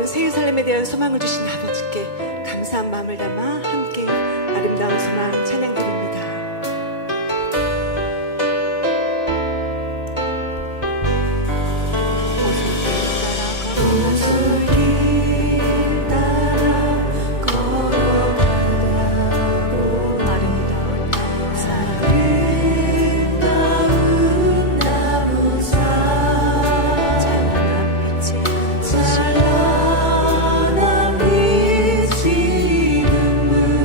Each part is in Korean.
새로운 새 삶에 대한 소망을 주신 아버지께 감사한 마음을 담아 함께 아름다운 소망 찬양드립니다. 찬란한 빛이 눈부시게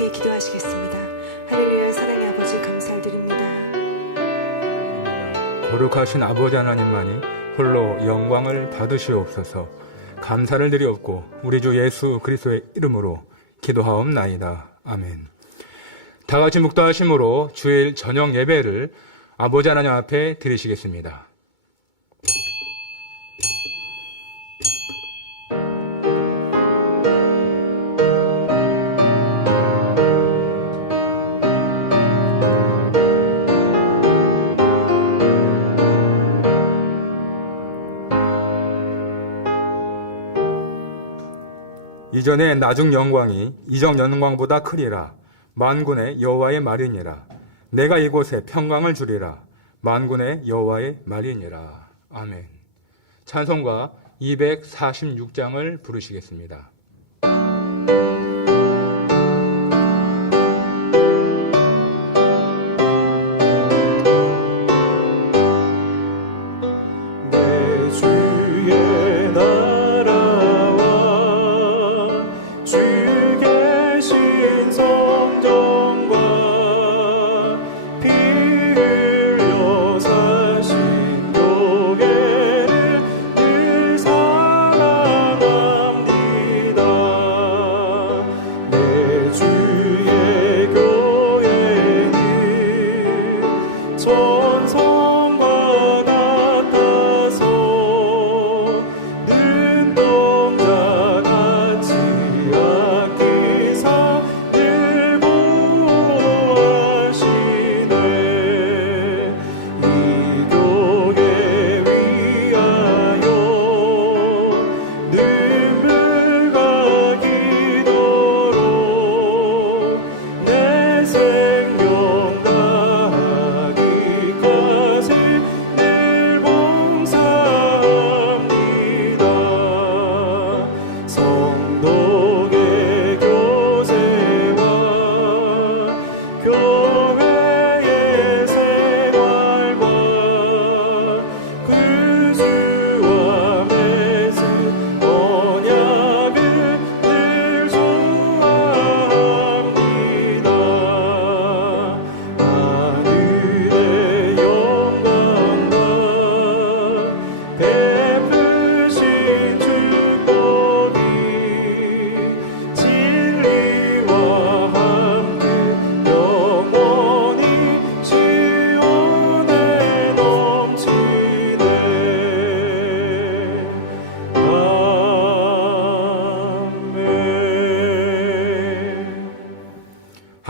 함께 기도하시겠습니다. 할렐루야. 사랑의 아버지 감사를 드립니다. 거룩하신 아버지 하나님만이 홀로 영광을 받으시옵소서. 감사를 드리옵고 우리 주 예수 그리스도의 이름으로 기도하옵나이다. 아멘. 다같이 묵도하심으로 주일 저녁 예배를 아버지 하나님 앞에 드리시겠습니다. 이전에 나중 영광이 이적 영광보다 크리라. 만군의 여호와의 말이니라. 내가 이곳에 평강을 주리라. 만군의 여호와의 말이니라. 아멘. 찬송가 246장을 부르시겠습니다.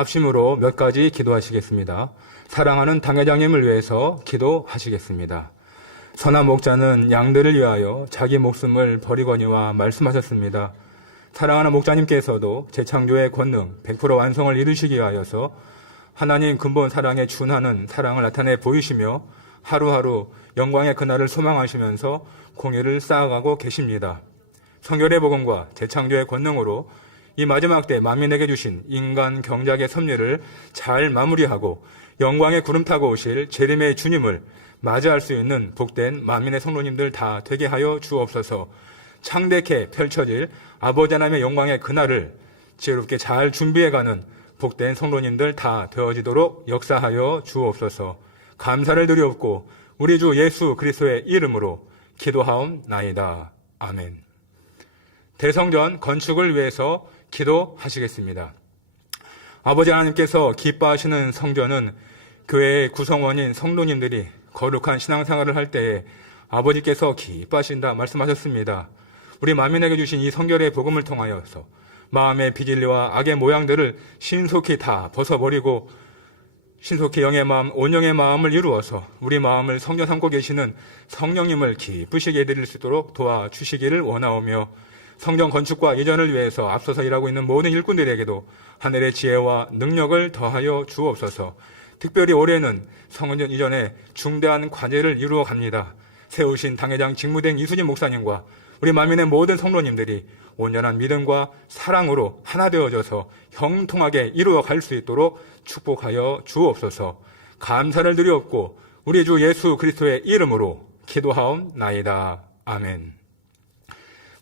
합심으로 몇 가지 기도하시겠습니다. 사랑하는 당회장님을 위해서 기도하시겠습니다. 선한 목자는 양들을 위하여 자기 목숨을 버리거니와 말씀하셨습니다. 사랑하는 목자님께서도 재창조의 권능 100% 완성을 이루시기 위하여서 하나님 근본 사랑에 준하는 사랑을 나타내 보이시며 하루하루 영광의 그날을 소망하시면서 공의를 쌓아가고 계십니다. 성결의 복음과 재창조의 권능으로 이 마지막 때 만민에게 주신 인간 경작의 섭리를 잘 마무리하고 영광의 구름 타고 오실 재림의 주님을 맞이할 수 있는 복된 만민의 성도님들 다 되게 하여 주옵소서. 창대케 펼쳐질 아버지 하나님의 영광의 그날을 지혜롭게 잘 준비해가는 복된 성도님들 다 되어지도록 역사하여 주옵소서. 감사를 드리옵고 우리 주 예수 그리스도의 이름으로 기도하옵나이다. 아멘. 대성전 건축을 위해서 기도하시겠습니다. 아버지 하나님께서 기뻐하시는 성전은 교회의 구성원인 성도님들이 거룩한 신앙생활을 할 때에 아버지께서 기뻐하신다 말씀하셨습니다. 우리 만민에게 주신 이 성결의 복음을 통하여서 마음의 비질리와 악의 모양들을 신속히 다 벗어버리고 신속히 영의 마음, 온영의 마음을 이루어서 우리 마음을 성전 삼고 계시는 성령님을 기쁘시게 해드릴 수 있도록 도와주시기를 원하오며 성전 건축과 이전을 위해서 앞서서 일하고 있는 모든 일꾼들에게도 하늘의 지혜와 능력을 더하여 주옵소서. 특별히 올해는 성전 이전에 중대한 과제를 이루어 갑니다. 세우신 당회장 직무대행 이수진 목사님과 우리 만민의 모든 성도님들이 온전한 믿음과 사랑으로 하나 되어져서 형통하게 이루어 갈 수 있도록 축복하여 주옵소서. 감사를 드리옵고 우리 주 예수 그리스도의 이름으로 기도하옵나이다. 아멘.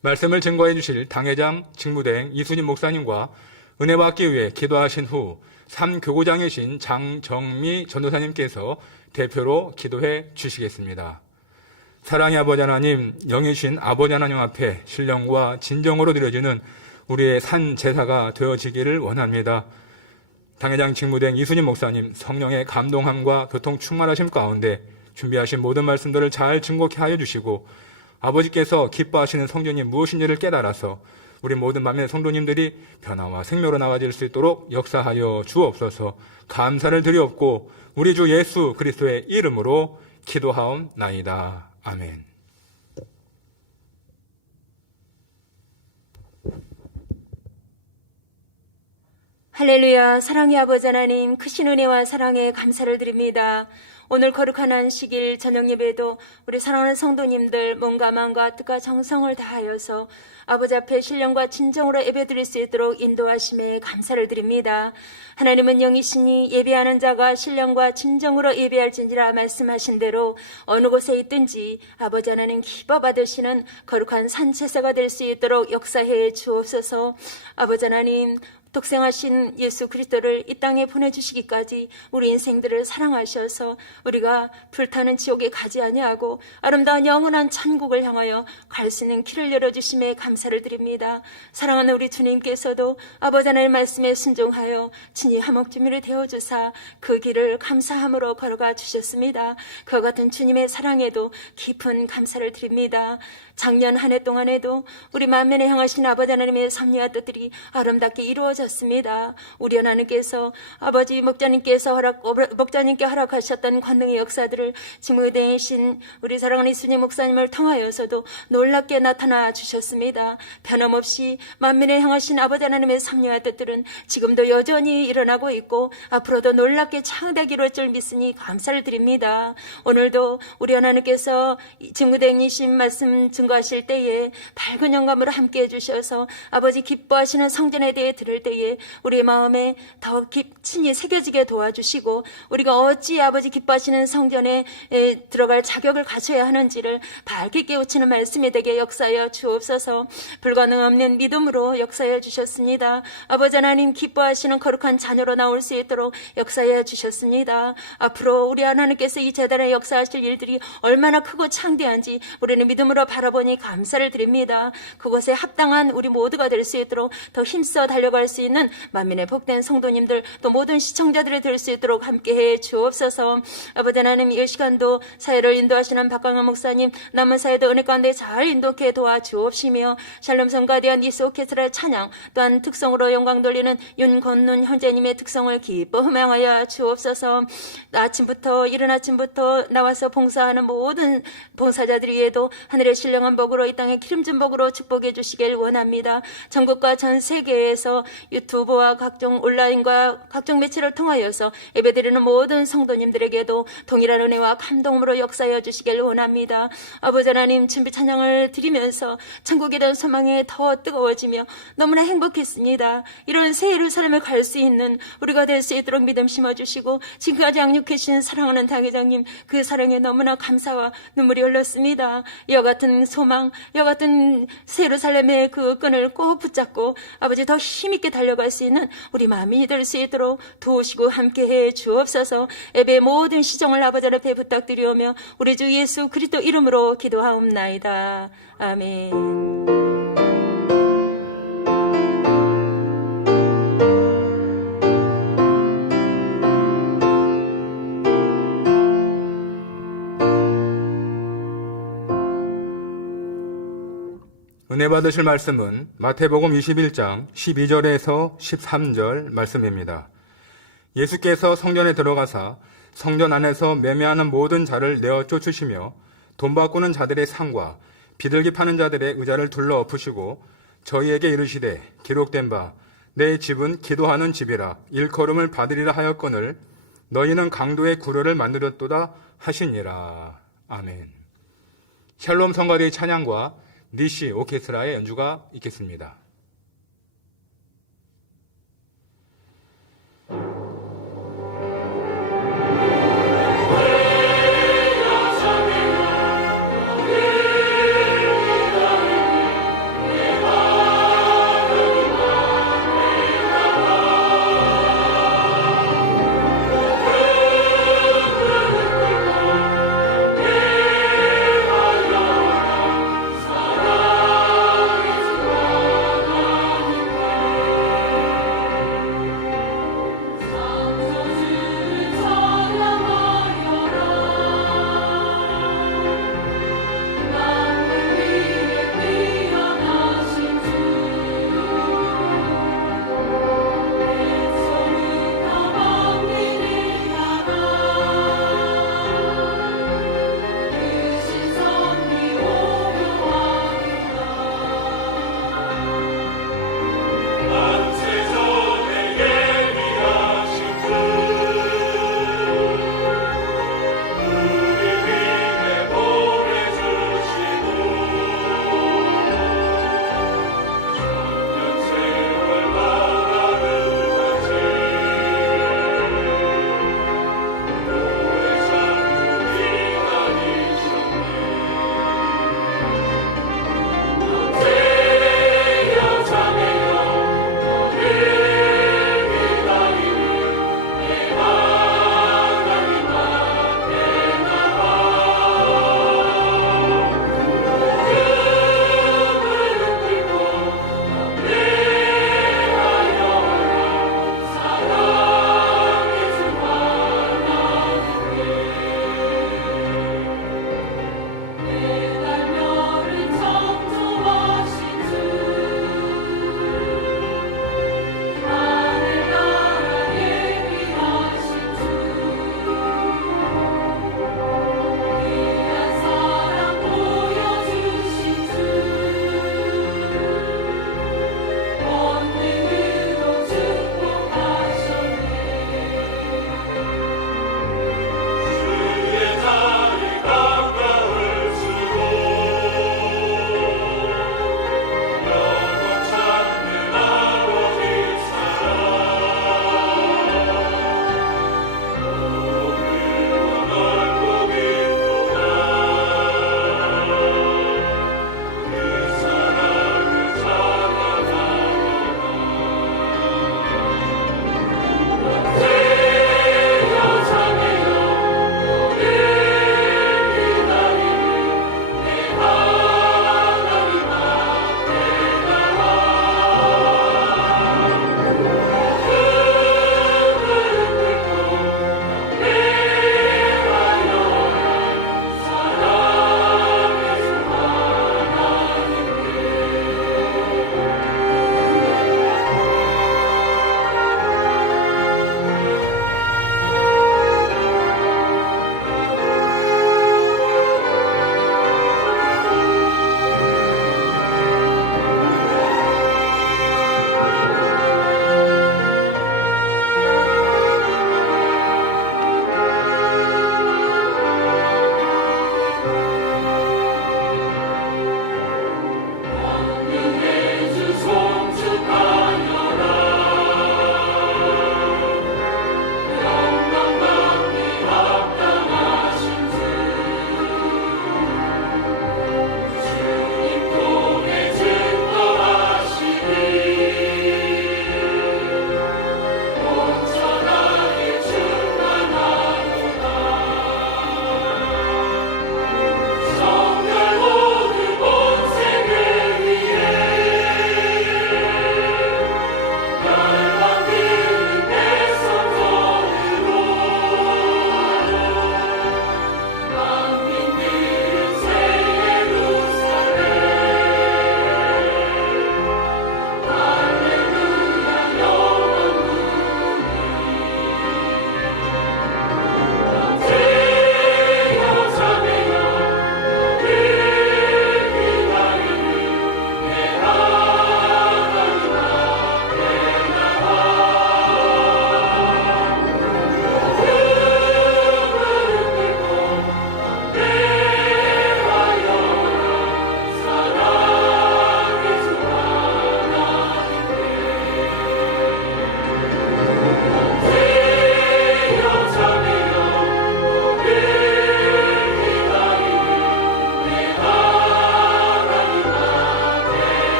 말씀을 증거해 주실 당회장 직무대행 이수진 목사님과 은혜 받기 위해 기도하신 후 3교구장이신 장정미 전도사님께서 대표로 기도해 주시겠습니다. 사랑의 아버지 하나님, 영이신 아버지 하나님 앞에 신령과 진정으로 드려지는 우리의 산 제사가 되어지기를 원합니다. 당회장 직무대행 이순임 목사님 성령의 감동함과 교통 충만하심 가운데 준비하신 모든 말씀들을 잘 증거케 하여 주시고 아버지께서 기뻐하시는 성전이 무엇인지를 깨달아서 우리 모든 만민의 성도님들이 변화와 생명으로 나아질 수 있도록 역사하여 주옵소서. 감사를 드리옵고 우리 주 예수 그리스도의 이름으로 기도하옵나이다. 아멘. 할렐루야. 사랑의 아버지 하나님, 크신 은혜와 사랑에 감사를 드립니다. 오늘 거룩한 안식일 저녁 예배도 우리 사랑하는 성도님들 몸과 마음과 뜻과 정성을 다하여서 아버지 앞에 신령과 진정으로 예배드릴 수 있도록 인도하심에 감사를 드립니다. 하나님은 영이시니 예배하는 자가 신령과 진정으로 예배할지니라 말씀하신 대로 어느 곳에 있든지 아버지 하나님 기뻐 받으시는 거룩한 산제사가 될 수 있도록 역사해 주옵소서. 아버지 하나님, 독생하신 예수 그리스도를 이 땅에 보내주시기까지 우리 인생들을 사랑하셔서 우리가 불타는 지옥에 가지 아니하고 아름다운 영원한 천국을 향하여 갈 수 있는 길을 열어주심에 감사를 드립니다. 사랑하는 우리 주님께서도 아버지 하나님의 말씀에 순종하여 친히 화목주민이 되어주사 그 길을 감사함으로 걸어가 주셨습니다. 그와 같은 주님의 사랑에도 깊은 감사를 드립니다. 작년 한 해 동안에도 우리 만면에 향하신 아버지 하나님의 섭리와 뜻들이 아름답게 이루어졌습니다. 우리 하나님께서 아버지 목자님께 허락하셨던 권능의 역사들을 직무대행이신 우리 사랑하는 이순희 목사님을 통하여서도 놀랍게 나타나 주셨습니다. 변함없이 만면에 향하신 아버지 하나님의 섭리와 뜻들은 지금도 여전히 일어나고 있고 앞으로도 놀랍게 창대하게 이루어질 줄 믿으니 감사를 드립니다. 오늘도 우리 하나님께서 직무대행이신 말씀 증거하실 때에 밝은 영감으로 함께 해주셔서 아버지 기뻐하시는 성전에 대해 들을 때에 우리의 마음에 더 친히 새겨지게 도와주시고 우리가 어찌 아버지 기뻐하시는 성전에 들어갈 자격을 갖춰야 하는지를 밝게 깨우치는 말씀이 되게 역사하여 주옵소서. 불가능 없는 믿음으로 역사하여 주셨습니다. 아버지 하나님 기뻐하시는 거룩한 자녀로 나올 수 있도록 역사하여 주셨습니다. 앞으로 우리 하나님께서 이 재단에 역사하실 일들이 얼마나 크고 창대한지 우리는 믿음으로 바라보니 감사를 드립니다. 그것에 합당한 우리 모두가 될 수 있도록 더 힘써 달려갈 수 있는 만민의 복된 성도님들 또 모든 시청자들이 될 수 있도록 함께해 주옵소서. 아버지 하나님, 이 시간도 사회를 인도하시는 박강원 목사님 남은 사회도 은혜 가운데 잘 인도케 도와주옵시며 샬롬 성가대한 니스 오케스트라의 찬양 또한 특성으로 영광 돌리는 윤건눈 형제님의 특성을 기뻐 흠양하여 주옵소서. 이른 아침부터 나와서 봉사하는 모든 봉사자들 위에도 하늘의 신령한 복으로 이 땅의 기름진 복으로 축복해 주시길 원합니다. 전국과 전 세계에서 유튜브와 각종 온라인과 각종 매체를 통하여서 예배드리는 모든 성도님들에게도 동일한 은혜와 감동으로 역사하여 주시길 원합니다. 아버지 하나님, 준비 찬양을 드리면서 천국에 대한 소망에 더 뜨거워지며 너무나 행복했습니다. 이런 새 예루살렘을 갈 수 있는 우리가 될 수 있도록 믿음 심어주시고 지금까지 양육해주신 사랑하는 당회장님, 그 사랑에 너무나 감사와 눈물이 흘렀습니다. 이와 같은 소망, 이와 같은 새 예루살렘의 그 끈을 꼭 붙잡고 아버지 더 힘있게 달려갈 수 있는 우리 마음이 될 수 있도록 도우시고 함께해 주옵소서. 예배의 모든 시정을 아버지 앞에 부탁드리오며 우리 주 예수 그리스도 이름으로 기도하옵나이다. 아멘. 은혜 받으실 말씀은 마태복음 21장 12절에서 13절 말씀입니다. 예수께서 성전에 들어가사 성전 안에서 매매하는 모든 자를 내어 쫓으시며 돈 바꾸는 자들의 상과 비둘기 파는 자들의 의자를 둘러 엎으시고 저희에게 이르시되 기록된 바 내 집은 기도하는 집이라 일컬음을 받으리라 하였거늘 너희는 강도의 구려를 만들었도다 하시니라. 아멘. 샬롬 성가대의 찬양과 니시 오케스트라의 연주가 있겠습니다.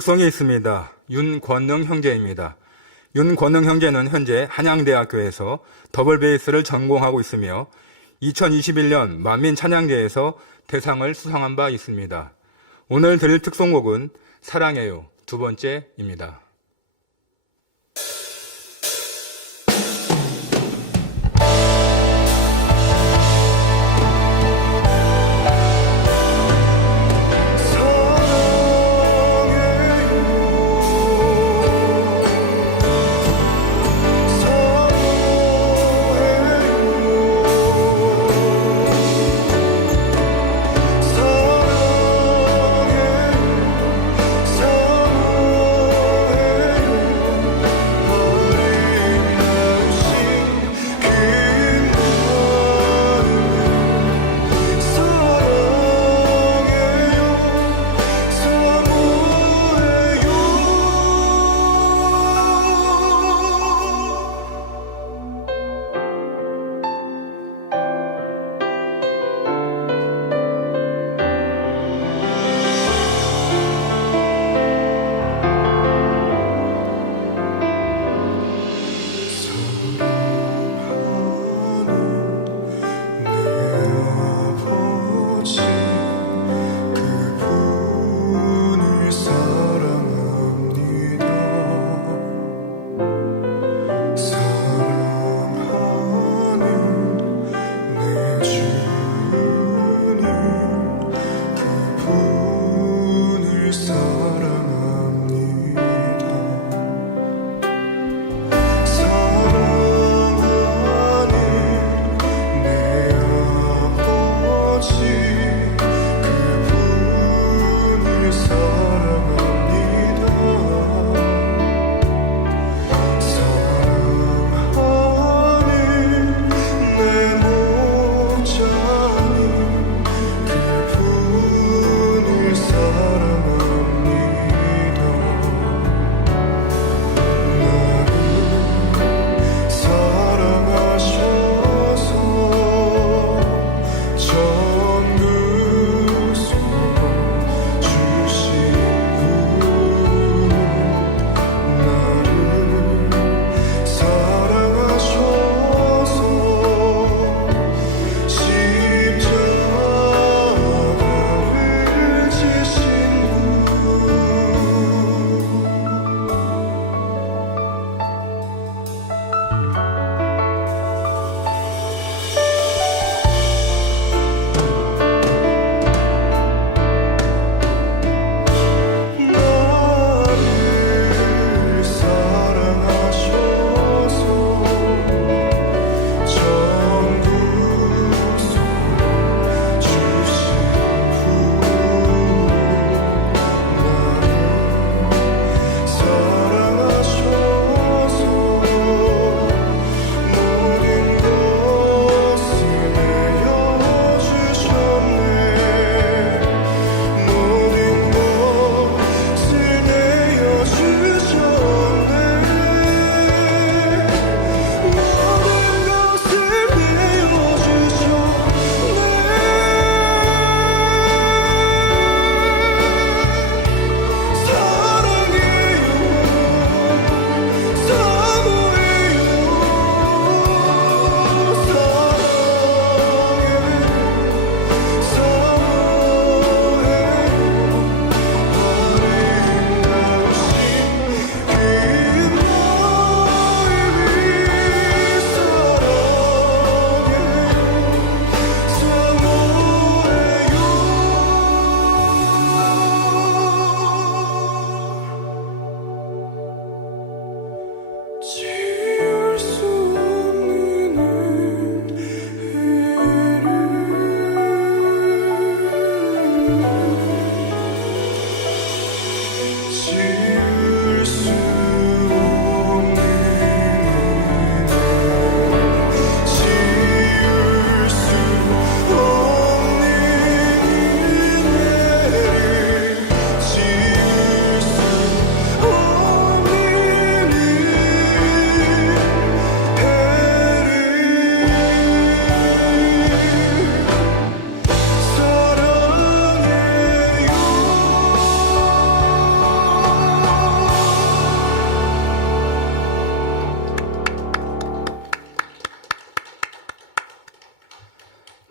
특성이 있습니다. 윤권능 형제입니다. 윤권능 형제는 현재 한양대학교에서 더블 베이스를 전공하고 있으며 2021년 만민 찬양대에서 대상을 수상한 바 있습니다. 오늘 드릴 특송곡은 사랑해요 두 번째입니다. 사랑해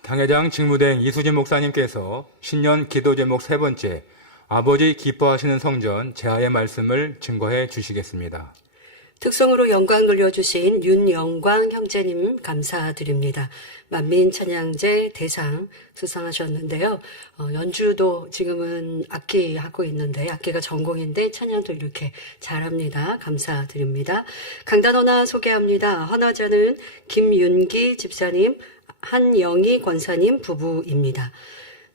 당회장 직무대행 이수진 목사님께서 신년 기도 제목 세 번째 아버지 기뻐하시는 성전 제하의 말씀을 증거해 주시겠습니다. 특성으로 영광 돌려주신 윤영광 형제님 감사드립니다. 만민찬양제 대상 수상하셨는데요. 연주도 지금은 악기 하고 있는데 악기가 전공인데 찬양도 이렇게 잘합니다. 감사드립니다. 강단 헌화 소개합니다. 헌화자는 김윤기 집사님, 한영희 권사님 부부입니다.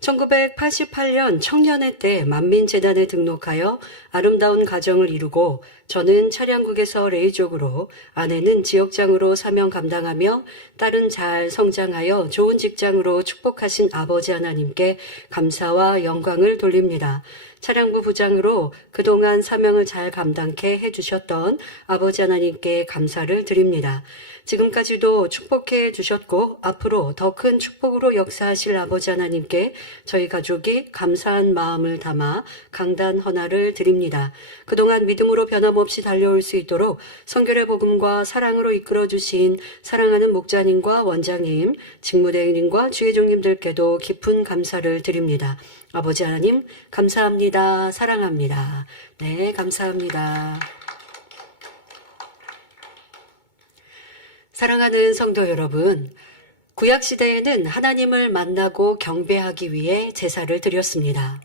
1988년 청년회 때 만민재단에 등록하여 아름다운 가정을 이루고 저는 차량국에서 레이족으로, 아내는 지역장으로 사명 감당하며 딸은 잘 성장하여 좋은 직장으로 축복하신 아버지 하나님께 감사와 영광을 돌립니다. 차량부 부장으로 그동안 사명을 잘 감당케 해주셨던 아버지 하나님께 감사를 드립니다. 지금까지도 축복해 주셨고 앞으로 더 큰 축복으로 역사하실 아버지 하나님께 저희 가족이 감사한 마음을 담아 강단 헌화를 드립니다. 그동안 믿음으로 변함없이 달려올 수 있도록 성결의 복음과 사랑으로 이끌어 주신 사랑하는 목자님과 원장님, 직무대행님과 주의종님들께도 깊은 감사를 드립니다. 아버지 하나님 감사합니다. 사랑합니다. 네, 감사합니다. 사랑하는 성도 여러분, 구약시대에는 하나님을 만나고 경배하기 위해 제사를 드렸습니다.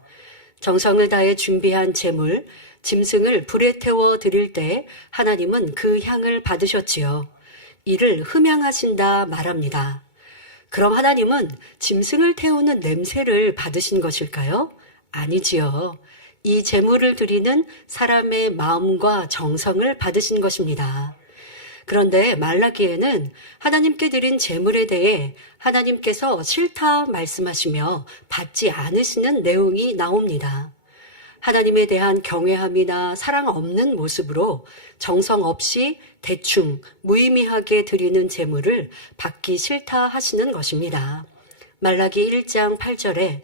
정성을 다해 준비한 제물, 짐승을 불에 태워 드릴 때 하나님은 그 향을 받으셨지요. 이를 흠향하신다 말합니다. 그럼 하나님은 짐승을 태우는 냄새를 받으신 것일까요? 아니지요. 이 제물을 드리는 사람의 마음과 정성을 받으신 것입니다. 그런데 말라기에는 하나님께 드린 제물에 대해 하나님께서 싫다 말씀하시며 받지 않으시는 내용이 나옵니다. 하나님에 대한 경외함이나 사랑 없는 모습으로 정성 없이 대충 무의미하게 드리는 제물을 받기 싫다 하시는 것입니다. 말라기 1장 8절에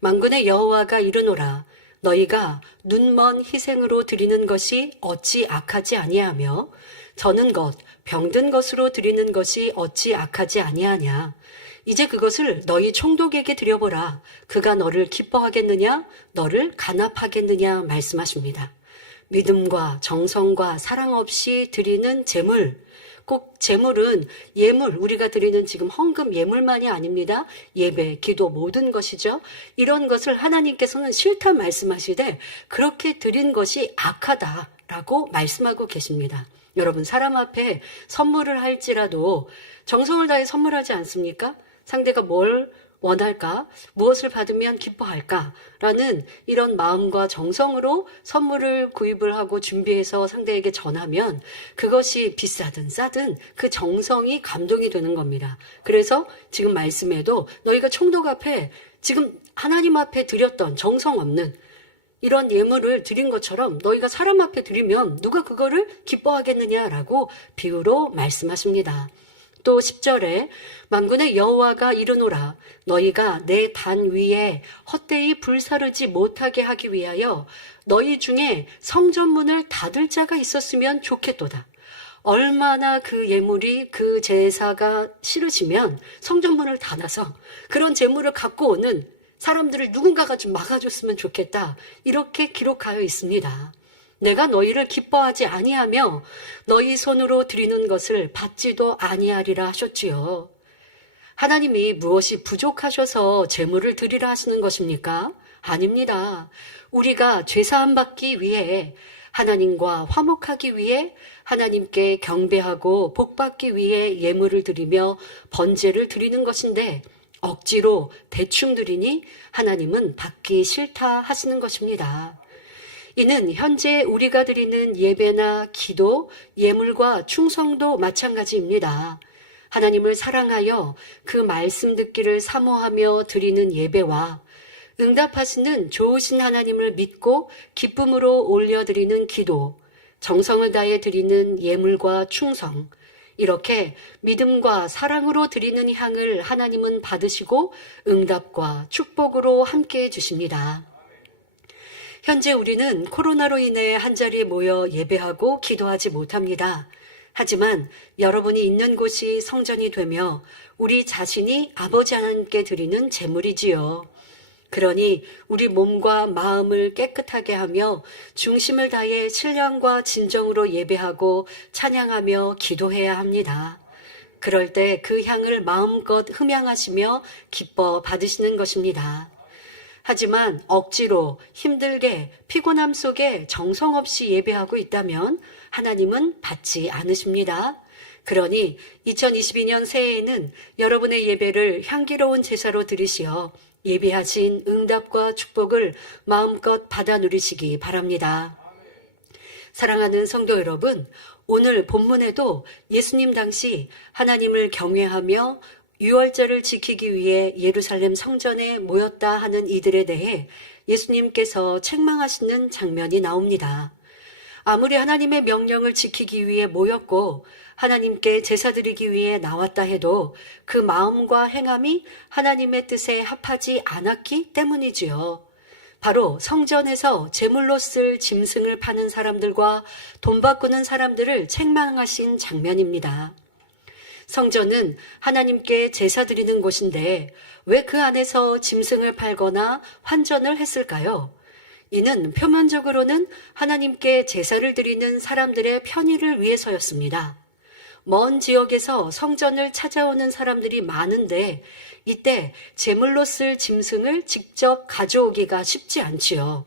만군의 여호와가 이르노라 너희가 눈먼 희생으로 드리는 것이 어찌 악하지 아니하며 저는 것 병든 것으로 드리는 것이 어찌 악하지 아니하냐. 이제 그것을 너희 총독에게 드려보라. 그가 너를 기뻐하겠느냐 너를 간합하겠느냐 말씀하십니다. 믿음과 정성과 사랑 없이 드리는 제물, 꼭 제물은 예물, 우리가 드리는 지금 헌금 예물만이 아닙니다. 예배, 기도 모든 것이죠. 이런 것을 하나님께서는 싫다 말씀하시되 그렇게 드린 것이 악하다라고 말씀하고 계십니다. 여러분, 사람 앞에 선물을 할지라도 정성을 다해 선물하지 않습니까? 상대가 뭘 원할까? 무엇을 받으면 기뻐할까? 라는 이런 마음과 정성으로 선물을 구입을 하고 준비해서 상대에게 전하면 그것이 비싸든 싸든 그 정성이 감동이 되는 겁니다. 그래서 지금 말씀에도 너희가 총독 앞에 지금 하나님 앞에 드렸던 정성 없는 이런 예물을 드린 것처럼 너희가 사람 앞에 드리면 누가 그거를 기뻐하겠느냐라고 비유로 말씀하십니다. 또 10절에 만군의 여호와가 이르노라 너희가 내 단 위에 헛되이 불사르지 못하게 하기 위하여 너희 중에 성전문을 닫을 자가 있었으면 좋겠도다. 얼마나 그 예물이 그 제사가 싫으시면 성전문을 닫아서 그런 제물을 갖고 오는 사람들을 누군가가 좀 막아줬으면 좋겠다. 이렇게 기록하여 있습니다. 내가 너희를 기뻐하지 아니하며 너희 손으로 드리는 것을 받지도 아니하리라 하셨지요. 하나님이 무엇이 부족하셔서 제물을 드리라 하시는 것입니까? 아닙니다. 우리가 죄사함 받기 위해 하나님과 화목하기 위해 하나님께 경배하고 복받기 위해 예물을 드리며 번제를 드리는 것인데 억지로 대충 드리니 하나님은 받기 싫다 하시는 것입니다. 이는 현재 우리가 드리는 예배나 기도, 예물과 충성도 마찬가지입니다. 하나님을 사랑하여 그 말씀 듣기를 사모하며 드리는 예배와 응답하시는 좋으신 하나님을 믿고 기쁨으로 올려드리는 기도, 정성을 다해 드리는 예물과 충성, 이렇게 믿음과 사랑으로 드리는 향을 하나님은 받으시고 응답과 축복으로 함께해 주십니다. 현재 우리는 코로나로 인해 한자리에 모여 예배하고 기도하지 못합니다. 하지만 여러분이 있는 곳이 성전이 되며 우리 자신이 아버지 하나님께 드리는 제물이지요. 그러니 우리 몸과 마음을 깨끗하게 하며 중심을 다해 신령과 진정으로 예배하고 찬양하며 기도해야 합니다. 그럴 때 그 향을 마음껏 흠양하시며 기뻐 받으시는 것입니다. 하지만 억지로 힘들게 피곤함 속에 정성 없이 예배하고 있다면 하나님은 받지 않으십니다. 그러니 2022년 새해에는 여러분의 예배를 향기로운 제사로 드리시어 예비하신 응답과 축복을 마음껏 받아 누리시기 바랍니다. 사랑하는 성도 여러분, 오늘 본문에도 예수님 당시 하나님을 경외하며 유월절을 지키기 위해 예루살렘 성전에 모였다 하는 이들에 대해 예수님께서 책망하시는 장면이 나옵니다. 아무리 하나님의 명령을 지키기 위해 모였고 하나님께 제사 드리기 위해 나왔다 해도 그 마음과 행함이 하나님의 뜻에 합하지 않았기 때문이지요. 바로 성전에서 제물로 쓸 짐승을 파는 사람들과 돈 바꾸는 사람들을 책망하신 장면입니다. 성전은 하나님께 제사 드리는 곳인데 왜 그 안에서 짐승을 팔거나 환전을 했을까요? 이는 표면적으로는 하나님께 제사를 드리는 사람들의 편의를 위해서였습니다. 먼 지역에서 성전을 찾아오는 사람들이 많은데 이때 제물로 쓸 짐승을 직접 가져오기가 쉽지 않지요.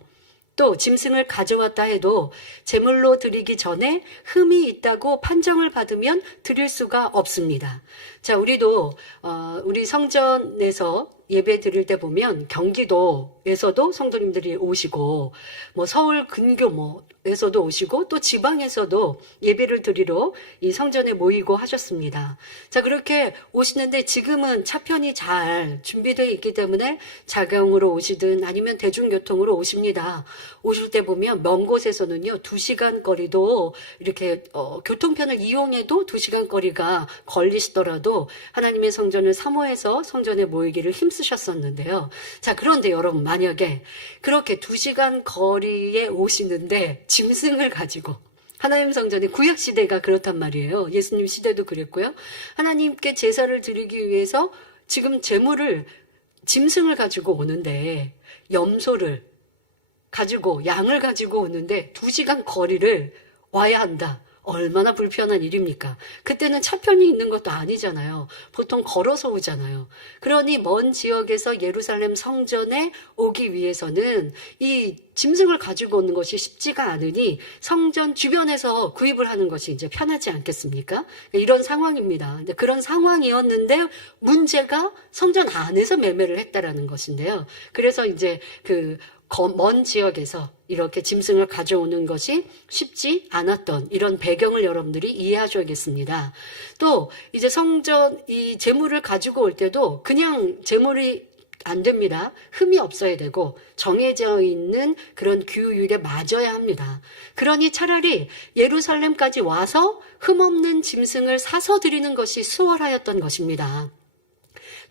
또 짐승을 가져왔다 해도 제물로 드리기 전에 흠이 있다고 판정을 받으면 드릴 수가 없습니다. 자, 우리도 우리 성전에서 예배 드릴 때 보면 경기도에서도 성도님들이 오시고 뭐 서울 근교에서도 오시고 또 지방에서도 예배를 드리러 이 성전에 모이고 하셨습니다. 자, 그렇게 오시는데 지금은 차편이 잘 준비되어 있기 때문에 자경으로 오시든 아니면 대중교통으로 오십니다. 오실 때 보면 먼 곳에서는요 2시간 거리도 이렇게 교통편을 이용해도 2시간 거리가 걸리시더라도 하나님의 성전을 사모해서 성전에 모이기를 힘쓰셨었는데요. 자, 그런데 여러분 만약에 그렇게 2시간 거리에 오시는데 짐승을 가지고 하나님 성전이 구약시대가 그렇단 말이에요. 예수님 시대도 그랬고요. 하나님께 제사를 드리기 위해서 지금 짐승을 가지고 오는데 염소를 가지고 양을 가지고 오는데 2시간 거리를 와야 한다. 얼마나 불편한 일입니까? 그때는 차편이 있는 것도 아니잖아요. 보통 걸어서 오잖아요. 그러니 먼 지역에서 예루살렘 성전에 오기 위해서는 이 짐승을 가지고 오는 것이 쉽지가 않으니 성전 주변에서 구입을 하는 것이 이제 편하지 않겠습니까? 이런 상황입니다. 근데 그런 상황이었는데 문제가 성전 안에서 매매를 했다라는 것인데요. 그래서 이제 먼 지역에서 이렇게 짐승을 가져오는 것이 쉽지 않았던 이런 배경을 여러분들이 이해하셔야겠습니다. 또 이제 성전 이 제물을 가지고 올 때도 그냥 제물이 안 됩니다. 흠이 없어야 되고 정해져 있는 그런 규율에 맞아야 합니다. 그러니 차라리 예루살렘까지 와서 흠 없는 짐승을 사서 드리는 것이 수월하였던 것입니다.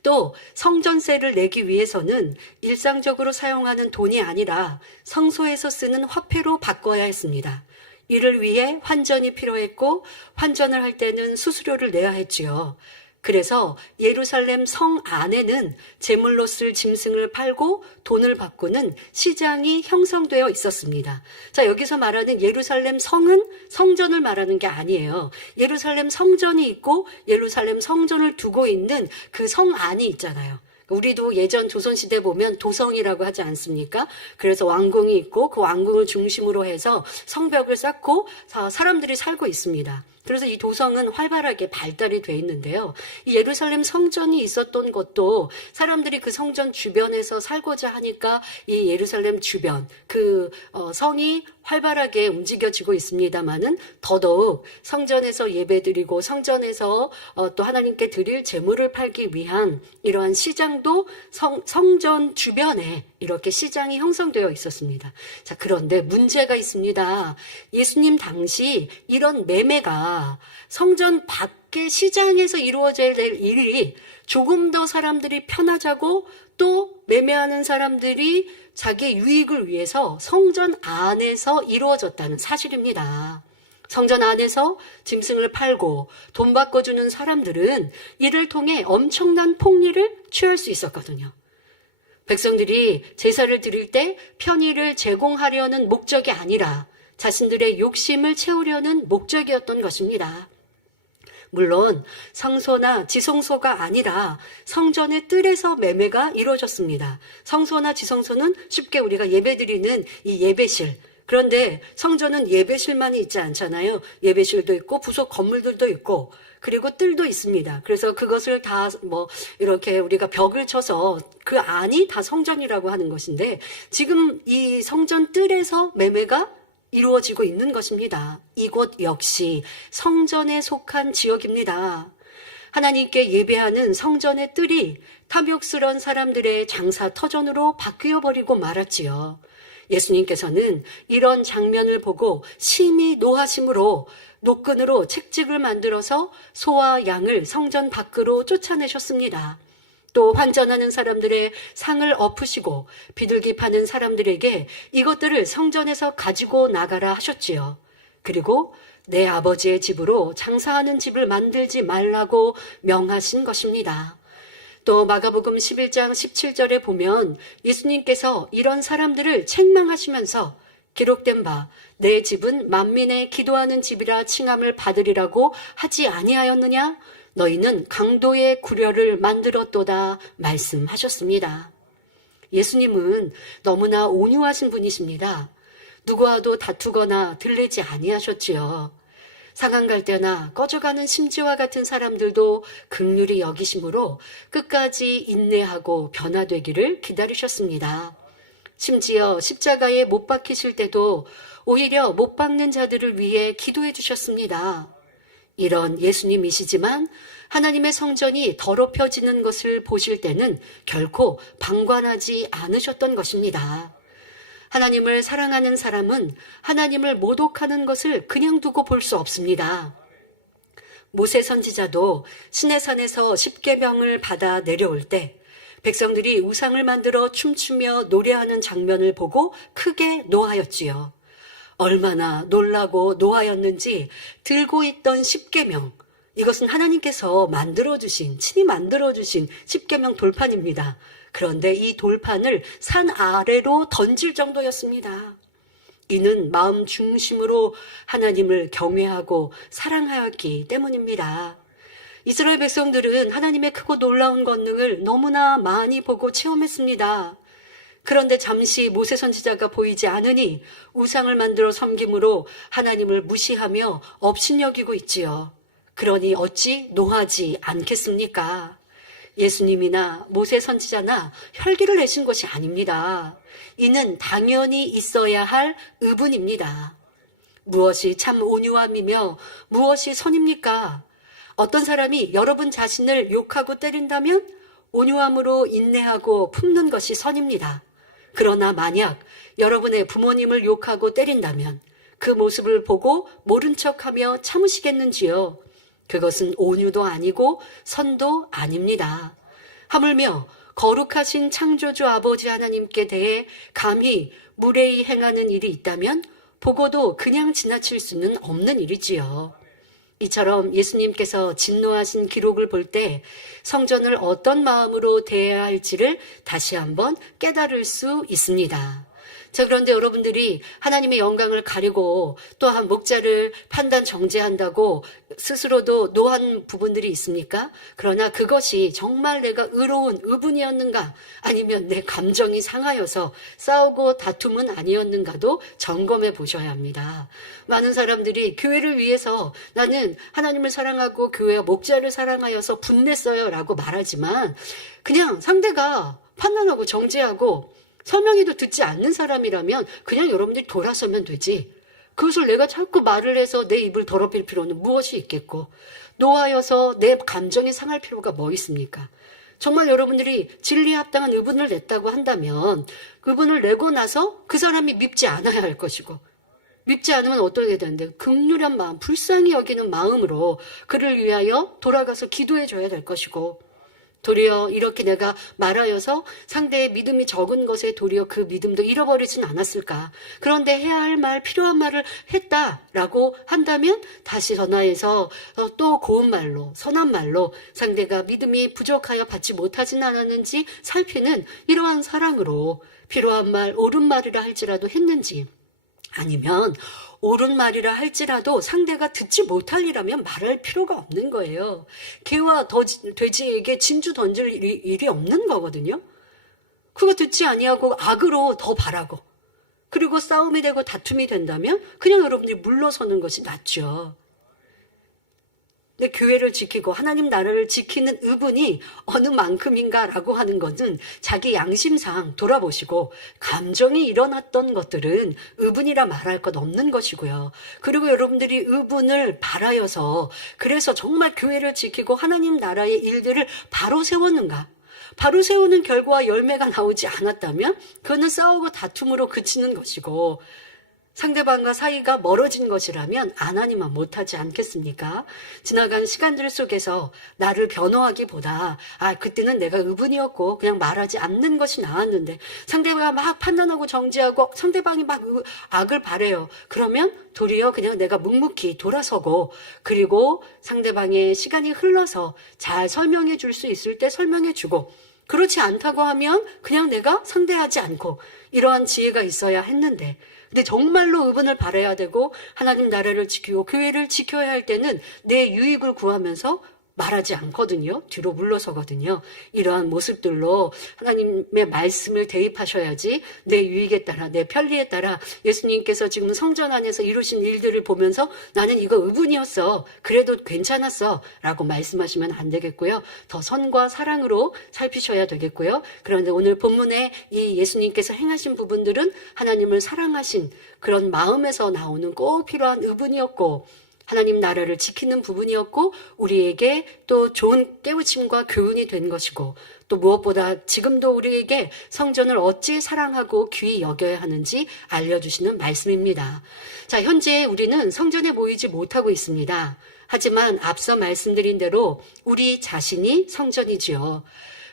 또 성전세를 내기 위해서는 일상적으로 사용하는 돈이 아니라 성소에서 쓰는 화폐로 바꿔야 했습니다. 이를 위해 환전이 필요했고 환전을 할 때는 수수료를 내야 했지요. 그래서 예루살렘 성 안에는 제물로 쓸 짐승을 팔고 돈을 바꾸는 시장이 형성되어 있었습니다. 자, 여기서 말하는 예루살렘 성은 성전을 말하는 게 아니에요. 예루살렘 성전이 있고 예루살렘 성전을 두고 있는 그 성 안이 있잖아요. 우리도 예전 조선시대 보면 도성이라고 하지 않습니까? 그래서 왕궁이 있고 그 왕궁을 중심으로 해서 성벽을 쌓고 사람들이 살고 있습니다. 그래서 이 도성은 활발하게 발달이 돼 있는데요. 이 예루살렘 성전이 있었던 것도 사람들이 그 성전 주변에서 살고자 하니까 이 예루살렘 주변 성이 활발하게 움직여지고 있습니다만은 더더욱 성전에서 예배드리고 성전에서 또 하나님께 드릴 제물을 팔기 위한 이러한 시장도 성전 주변에 이렇게 시장이 형성되어 있었습니다. 자, 그런데 문제가 있습니다. 예수님 당시 이런 매매가 성전 밖의 시장에서 이루어져야 될 일이 조금 더 사람들이 편하자고 또 매매하는 사람들이 자기 유익을 위해서 성전 안에서 이루어졌다는 사실입니다. 성전 안에서 짐승을 팔고 돈 바꿔주는 사람들은 이를 통해 엄청난 폭리를 취할 수 있었거든요. 백성들이 제사를 드릴 때 편의를 제공하려는 목적이 아니라 자신들의 욕심을 채우려는 목적이었던 것입니다. 물론 성소나 지성소가 아니라 성전의 뜰에서 매매가 이루어졌습니다. 성소나 지성소는 쉽게 우리가 예배드리는 이 예배실, 그런데 성전은 예배실만이 있지 않잖아요. 예배실도 있고 부속 건물들도 있고 그리고 뜰도 있습니다. 그래서 그것을 다 이렇게 우리가 벽을 쳐서 그 안이 다 성전이라고 하는 것인데, 지금 이 성전 뜰에서 매매가 이루어지고 있는 것입니다. 이곳 역시 성전에 속한 지역입니다. 하나님께 예배하는 성전의 뜰이 탐욕스러운 사람들의 장사 터전으로 바뀌어 버리고 말았지요. 예수님께서는 이런 장면을 보고 심히 노하심으로 노끈으로 책찍을 만들어서 소와 양을 성전 밖으로 쫓아내셨습니다. 또 환전하는 사람들의 상을 엎으시고 비둘기 파는 사람들에게 이것들을 성전에서 가지고 나가라 하셨지요. 그리고 내 아버지의 집으로 장사하는 집을 만들지 말라고 명하신 것입니다. 또 마가복음 11장 17절에 보면 예수님께서 이런 사람들을 책망하시면서 기록된 바 내 집은 만민의 기도하는 집이라 칭함을 받으리라고 하지 아니하였느냐? 너희는 강도의 구려를 만들었도다 말씀하셨습니다. 예수님은 너무나 온유하신 분이십니다. 누구와도 다투거나 들리지 아니하셨지요. 상한 갈 때나 꺼져가는 심지와 같은 사람들도 긍휼히 여기심으로 끝까지 인내하고 변화되기를 기다리셨습니다. 심지어 십자가에 못 박히실 때도 오히려 못 박는 자들을 위해 기도해 주셨습니다. 이런 예수님이시지만 하나님의 성전이 더럽혀지는 것을 보실 때는 결코 방관하지 않으셨던 것입니다. 하나님을 사랑하는 사람은 하나님을 모독하는 것을 그냥 두고 볼 수 없습니다. 모세 선지자도 시내산에서 십계명을 받아 내려올 때 백성들이 우상을 만들어 춤추며 노래하는 장면을 보고 크게 노하였지요. 얼마나 놀라고 노하였는지 들고 있던 십계명, 이것은 하나님께서 친히 만들어주신 십계명 돌판입니다. 그런데 이 돌판을 산 아래로 던질 정도였습니다. 이는 마음 중심으로 하나님을 경외하고 사랑하였기 때문입니다. 이스라엘 백성들은 하나님의 크고 놀라운 권능을 너무나 많이 보고 체험했습니다. 그런데 잠시 모세 선지자가 보이지 않으니 우상을 만들어 섬김으로 하나님을 무시하며 업신여기고 있지요. 그러니 어찌 노하지 않겠습니까? 예수님이나 모세 선지자나 혈기를 내신 것이 아닙니다. 이는 당연히 있어야 할 의분입니다. 무엇이 참 온유함이며 무엇이 선입니까? 어떤 사람이 여러분 자신을 욕하고 때린다면 온유함으로 인내하고 품는 것이 선입니다. 그러나 만약 여러분의 부모님을 욕하고 때린다면 그 모습을 보고 모른 척하며 참으시겠는지요? 그것은 온유도 아니고 선도 아닙니다. 하물며 거룩하신 창조주 아버지 하나님께 대해 감히 무례히 행하는 일이 있다면 보고도 그냥 지나칠 수는 없는 일이지요. 이처럼 예수님께서 진노하신 기록을 볼 때 성전을 어떤 마음으로 대해야 할지를 다시 한번 깨달을 수 있습니다. 자, 그런데 여러분들이 하나님의 영광을 가리고 또한 목자를 판단 정죄한다고 스스로도 노한 부분들이 있습니까? 그러나 그것이 정말 내가 의로운 의분이었는가, 아니면 내 감정이 상하여서 싸우고 다툼은 아니었는가도 점검해 보셔야 합니다. 많은 사람들이 교회를 위해서 나는 하나님을 사랑하고 교회와 목자를 사랑하여서 분냈어요 라고 말하지만, 그냥 상대가 판단하고 정죄하고 설명해도 듣지 않는 사람이라면 그냥 여러분들이 돌아서면 되지, 그것을 내가 자꾸 말을 해서 내 입을 더럽힐 필요는 무엇이 있겠고, 노하여서 내 감정이 상할 필요가 뭐 있습니까? 정말 여러분들이 진리에 합당한 의분을 냈다고 한다면 의분을 내고 나서 그 사람이 밉지 않아야 할 것이고, 밉지 않으면 어떻게 되는데 긍휼한 마음, 불쌍히 여기는 마음으로 그를 위하여 돌아가서 기도해 줘야 될 것이고, 도리어 이렇게 내가 말하여서 상대의 믿음이 적은 것에 도리어 그 믿음도 잃어버리진 않았을까. 그런데 해야 할 말, 필요한 말을 했다라고 한다면 다시 전화해서 또 고운 말로, 선한 말로 상대가 믿음이 부족하여 받지 못하진 않았는지 살피는 이러한 사랑으로 필요한 말, 옳은 말이라 할지라도 했는지, 아니면 옳은 말이라 할지라도 상대가 듣지 못할 일이라면 말할 필요가 없는 거예요. 개와 돼지에게 진주 던질 일이 없는 거거든요. 그거 듣지 아니하고 악으로 더 바라고, 그리고 싸움이 되고 다툼이 된다면 그냥 여러분들이 물러서는 것이 낫죠. 내 교회를 지키고 하나님 나라를 지키는 의분이 어느 만큼인가라고 하는 것은 자기 양심상 돌아보시고 감정이 일어났던 것들은 의분이라 말할 것 없는 것이고요. 그리고 여러분들이 의분을 바라여서 그래서 정말 교회를 지키고 하나님 나라의 일들을 바로 세웠는가? 바로 세우는 결과와 열매가 나오지 않았다면 그거는 싸우고 다툼으로 그치는 것이고, 상대방과 사이가 멀어진 것이라면 안 하니만 못하지 않겠습니까? 지나간 시간들 속에서 나를 변호하기보다 그때는 내가 의분이었고 그냥 말하지 않는 것이 나았는데 상대가 막 판단하고 정지하고 상대방이 막 악을 바래요. 그러면 도리어 그냥 내가 묵묵히 돌아서고, 그리고 상대방의 시간이 흘러서 잘 설명해 줄 수 있을 때 설명해 주고, 그렇지 않다고 하면 그냥 내가 상대하지 않고, 이러한 지혜가 있어야 했는데, 근데 정말로 의분을 바라야 되고 하나님 나라를 지키고 교회를 지켜야 할 때는 내 유익을 구하면서 말하지 않거든요. 뒤로 물러서거든요. 이러한 모습들로 하나님의 말씀을 대입하셔야지 내 유익에 따라, 내 편리에 따라 예수님께서 지금 성전 안에서 이루신 일들을 보면서 나는 이거 의분이었어, 그래도 괜찮았어 라고 말씀하시면 안 되겠고요. 더 선과 사랑으로 살피셔야 되겠고요. 그런데 오늘 본문에 이 예수님께서 행하신 부분들은 하나님을 사랑하신 그런 마음에서 나오는 꼭 필요한 의분이었고, 하나님 나라를 지키는 부분이었고, 우리에게 또 좋은 깨우침과 교훈이 된 것이고, 또 무엇보다 지금도 우리에게 성전을 어찌 사랑하고 귀히 여겨야 하는지 알려주시는 말씀입니다. 자, 현재 우리는 성전에 모이지 못하고 있습니다. 하지만 앞서 말씀드린 대로 우리 자신이 성전이지요.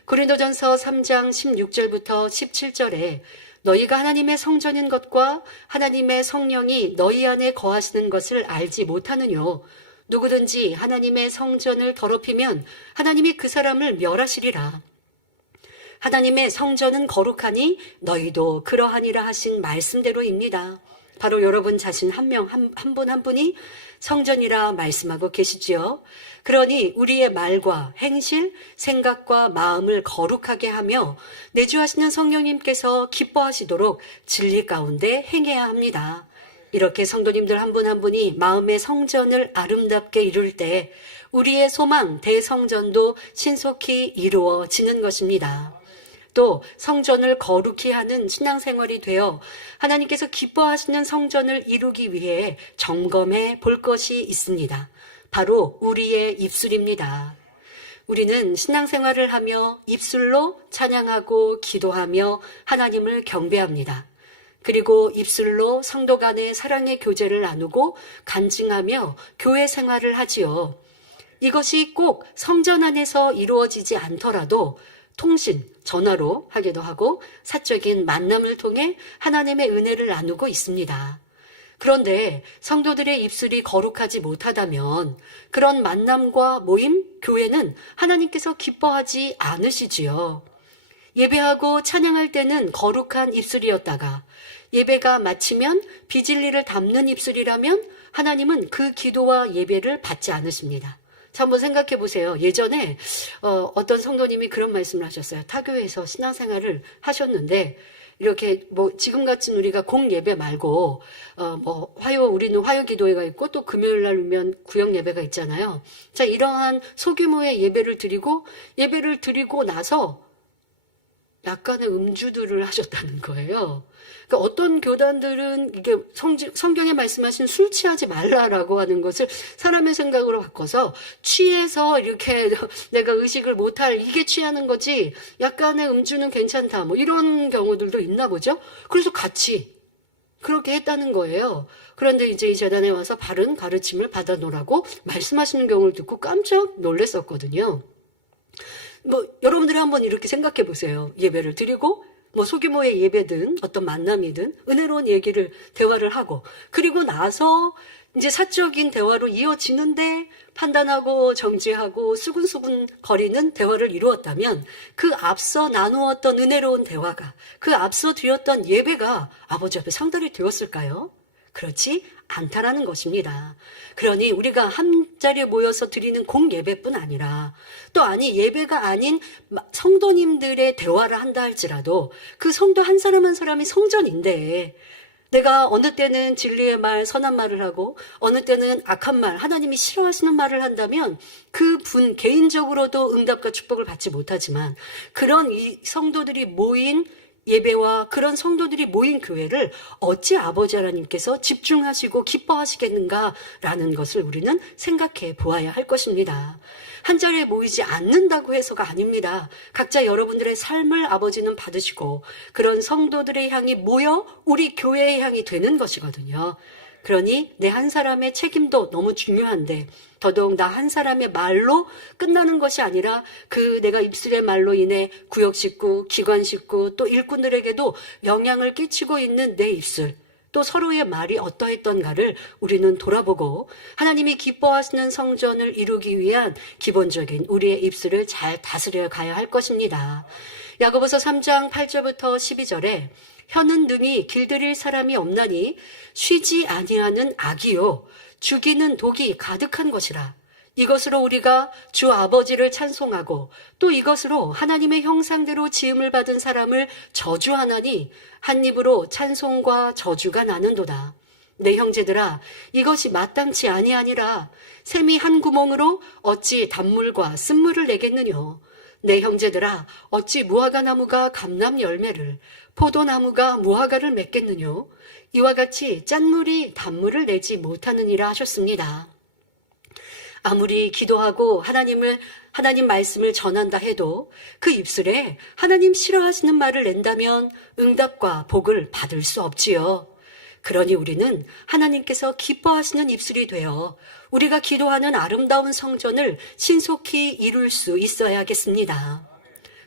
고린도전서 3장 16절부터 17절에 너희가 하나님의 성전인 것과 하나님의 성령이 너희 안에 거하시는 것을 알지 못하느뇨. 누구든지 하나님의 성전을 더럽히면 하나님이 그 사람을 멸하시리라. 하나님의 성전은 거룩하니 너희도 그러하니라 하신 말씀대로입니다. 바로 여러분 자신 한 분 한 분이 성전이라 말씀하고 계시지요. 그러니 우리의 말과 행실, 생각과 마음을 거룩하게 하며 내주하시는 성령님께서 기뻐하시도록 진리 가운데 행해야 합니다. 이렇게 성도님들 한 분 한 분이 마음의 성전을 아름답게 이룰 때 우리의 소망 대성전도 신속히 이루어지는 것입니다. 또 성전을 거룩히 하는 신앙생활이 되어 하나님께서 기뻐하시는 성전을 이루기 위해 점검해 볼 것이 있습니다. 바로 우리의 입술입니다. 우리는 신앙생활을 하며 입술로 찬양하고 기도하며 하나님을 경배합니다. 그리고 입술로 성도 간의 사랑의 교제를 나누고 간증하며 교회 생활을 하지요. 이것이 꼭 성전 안에서 이루어지지 않더라도 통신, 전화로 하기도 하고 사적인 만남을 통해 하나님의 은혜를 나누고 있습니다. 그런데 성도들의 입술이 거룩하지 못하다면 그런 만남과 모임, 교회는 하나님께서 기뻐하지 않으시지요. 예배하고 찬양할 때는 거룩한 입술이었다가 예배가 마치면 비진리를 담는 입술이라면 하나님은 그 기도와 예배를 받지 않으십니다. 자, 한번 생각해 보세요. 예전에 어떤 성도님이 그런 말씀을 하셨어요. 타교에서 신앙생활을 하셨는데 이렇게 지금 같은 우리가 공예배 말고 우리는 화요 기도회가 있고 또 금요일 날이면 구역 예배가 있잖아요. 자, 이러한 소규모의 예배를 드리고 나서 약간의 음주들을 하셨다는 거예요. 그러니까 어떤 교단들은 이게 성경에 말씀하신 술 취하지 말라라고 하는 것을 사람의 생각으로 바꿔서 취해서 이렇게 내가 의식을 못할 이게 취하는 거지 약간의 음주는 괜찮다 이런 경우들도 있나 보죠. 그래서 같이 그렇게 했다는 거예요. 그런데 이제 이 재단에 와서 바른 가르침을 받아놓으라고 말씀하시는 경우를 듣고 깜짝 놀랐었거든요. 여러분들이 한번 이렇게 생각해 보세요. 예배를 드리고 소규모의 예배든 어떤 만남이든 은혜로운 대화를 하고, 그리고 나서 이제 사적인 대화로 이어지는데 판단하고 정죄하고 수근수근 거리는 대화를 이루었다면, 그 앞서 나누었던 은혜로운 대화가, 그 앞서 드렸던 예배가 아버지 앞에 상달이 되었을까요? 그렇지 않다라는 것입니다. 그러니 우리가 한 자리에 모여서 드리는 공예배뿐 아니라, 또 예배가 아닌 성도님들의 대화를 한다 할지라도 그 성도 한 사람 한 사람이 성전인데, 내가 어느 때는 진리의 말, 선한 말을 하고 어느 때는 악한 말, 하나님이 싫어하시는 말을 한다면 그분 개인적으로도 응답과 축복을 받지 못하지만, 그런 이 성도들이 모인 예배와 그런 성도들이 모인 교회를 어찌 아버지 하나님께서 집중하시고 기뻐하시겠는가라는 것을 우리는 생각해 보아야 할 것입니다. 한 자리에 모이지 않는다고 해서가 아닙니다. 각자 여러분들의 삶을 아버지는 받으시고 그런 성도들의 향이 모여 우리 교회의 향이 되는 것이거든요. 그러니 내 한 사람의 책임도 너무 중요한데, 더더욱 나 한 사람의 말로 끝나는 것이 아니라 그 내가 입술의 말로 인해 구역 식구, 기관 식구, 또 일꾼들에게도 영향을 끼치고 있는 내 입술, 또 서로의 말이 어떠했던가를 우리는 돌아보고 하나님이 기뻐하시는 성전을 이루기 위한 기본적인 우리의 입술을 잘 다스려 가야 할 것입니다. 야고보서 3장 8절부터 12절에 혀는 능히 길들일 사람이 없나니 쉬지 아니하는 악이요 죽이는 독이 가득한 것이라. 이것으로 우리가 주 아버지를 찬송하고 또 이것으로 하나님의 형상대로 지음을 받은 사람을 저주하나니 한 입으로 찬송과 저주가 나는도다. 내 형제들아, 이것이 마땅치 아니하니라. 샘이 한 구멍으로 어찌 단물과 쓴물을 내겠느뇨. 내 형제들아, 어찌 무화과 나무가 감람 열매를, 포도나무가 무화과를 맺겠느뇨. 이와 같이 짠물이 단물을 내지 못하느니라 하셨습니다. 아무리 기도하고 하나님 말씀을 전한다 해도 그 입술에 하나님 싫어하시는 말을 낸다면 응답과 복을 받을 수 없지요. 그러니 우리는 하나님께서 기뻐하시는 입술이 되어 우리가 기도하는 아름다운 성전을 신속히 이룰 수 있어야겠습니다.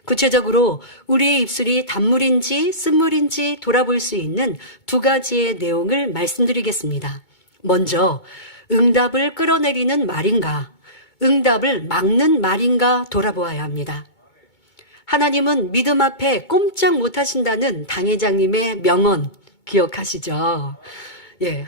구체적으로 우리의 입술이 단물인지 쓴물인지 돌아볼 수 있는 두 가지의 내용을 말씀드리겠습니다. 먼저 응답을 끌어내리는 말인가, 응답을 막는 말인가 돌아보아야 합니다. 하나님은 믿음 앞에 꼼짝 못하신다는 당회장님의 명언 기억하시죠? 예,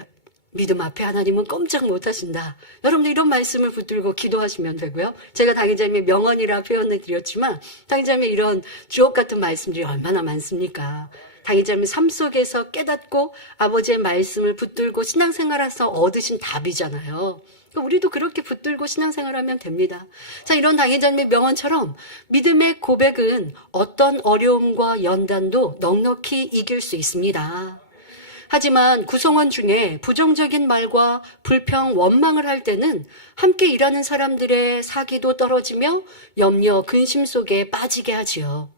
믿음 앞에 하나님은 꼼짝 못하신다. 여러분들 이런 말씀을 붙들고 기도하시면 되고요. 제가 당회장님의 명언이라 표현을 드렸지만 당회장님의 이런 주옥 같은 말씀들이 얼마나 많습니까? 당회장님 삶 속에서 깨닫고 아버지의 말씀을 붙들고 신앙생활해서 얻으신 답이잖아요. 우리도 그렇게 붙들고 신앙생활하면 됩니다. 자, 이런 당회장님의 명언처럼 믿음의 고백은 어떤 어려움과 연단도 넉넉히 이길 수 있습니다. 하지만 구성원 중에 부정적인 말과 불평, 원망을 할 때는 함께 일하는 사람들의 사기도 떨어지며 염려, 근심 속에 빠지게 하지요.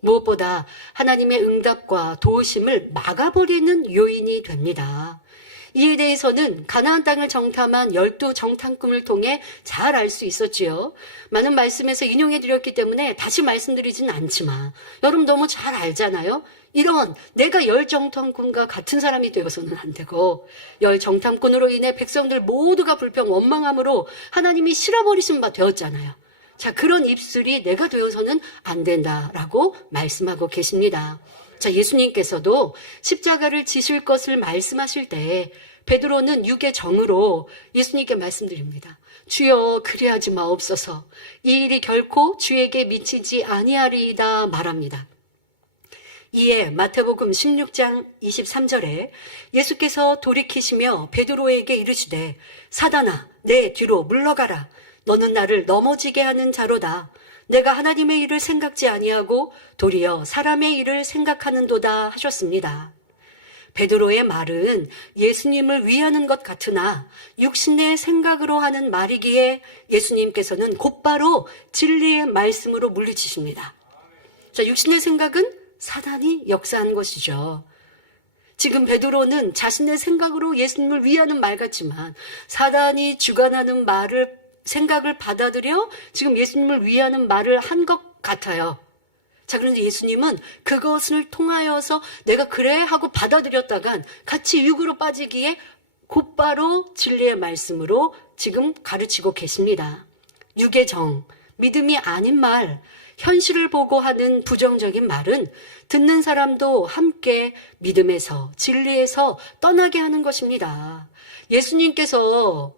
무엇보다 하나님의 응답과 도우심을 막아버리는 요인이 됩니다. 이에 대해서는 가나안 땅을 정탐한 12 정탐꾼을 통해 잘 알 수 있었지요. 많은 말씀에서 인용해 드렸기 때문에 다시 말씀드리진 않지만 여러분 너무 잘 알잖아요. 이런 내가 10 정탐꾼과 같은 사람이 되어서는 안 되고 10 정탐꾼으로 인해 백성들 모두가 불평 원망함으로 하나님이 싫어버리신 바 되었잖아요. 자, 그런 입술이 내가 되어서는 안 된다라고 말씀하고 계십니다. 자, 예수님께서도 십자가를 지실 것을 말씀하실 때 베드로는 육의 정으로 예수님께 말씀드립니다. 주여 그리하지 마옵소서. 이 일이 결코 주에게 미치지 아니하리이다 말합니다. 이에 마태복음 16장 23절에 예수께서 돌이키시며 베드로에게 이르시되 사단아 내 뒤로 물러가라. 너는 나를 넘어지게 하는 자로다. 내가 하나님의 일을 생각지 아니하고 도리어 사람의 일을 생각하는도다 하셨습니다. 베드로의 말은 예수님을 위하는 것 같으나 육신의 생각으로 하는 말이기에 예수님께서는 곧바로 진리의 말씀으로 물리치십니다. 자, 육신의 생각은 사단이 역사한 것이죠. 지금 베드로는 자신의 생각으로 예수님을 위하는 말 같지만 사단이 주관하는 생각을 받아들여 지금 예수님을 위하는 말을 한 것 같아요. 자, 그런데 예수님은 그것을 통하여서 내가 그래 하고 받아들였다간 같이 육으로 빠지기에 곧바로 진리의 말씀으로 지금 가르치고 계십니다. 육의 정, 믿음이 아닌 말, 현실을 보고 하는 부정적인 말은 듣는 사람도 함께 믿음에서, 진리에서 떠나게 하는 것입니다. 예수님께서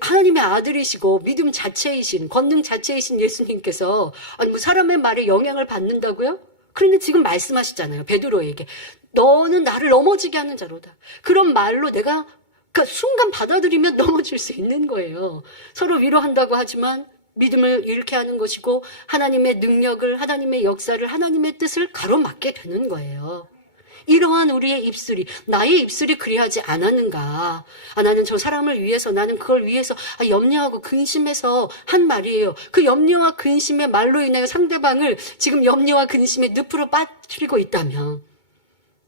하나님의 아들이시고 믿음 자체이신, 권능 자체이신 예수님께서 뭐 사람의 말에 영향을 받는다고요? 그런데 지금 말씀하시잖아요. 베드로에게. 너는 나를 넘어지게 하는 자로다. 그런 말로 내가 순간 받아들이면 넘어질 수 있는 거예요. 서로 위로한다고 하지만 믿음을 잃게 하는 것이고 하나님의 능력을, 하나님의 역사를, 하나님의 뜻을 가로막게 되는 거예요. 이러한 우리의 입술이, 나의 입술이 그리하지 않았는가? 나는 저 사람을 위해서, 나는 그걸 위해서 염려하고 근심해서 한 말이에요. 그 염려와 근심의 말로 인하여 상대방을 지금 염려와 근심의 늪으로 빠뜨리고 있다면,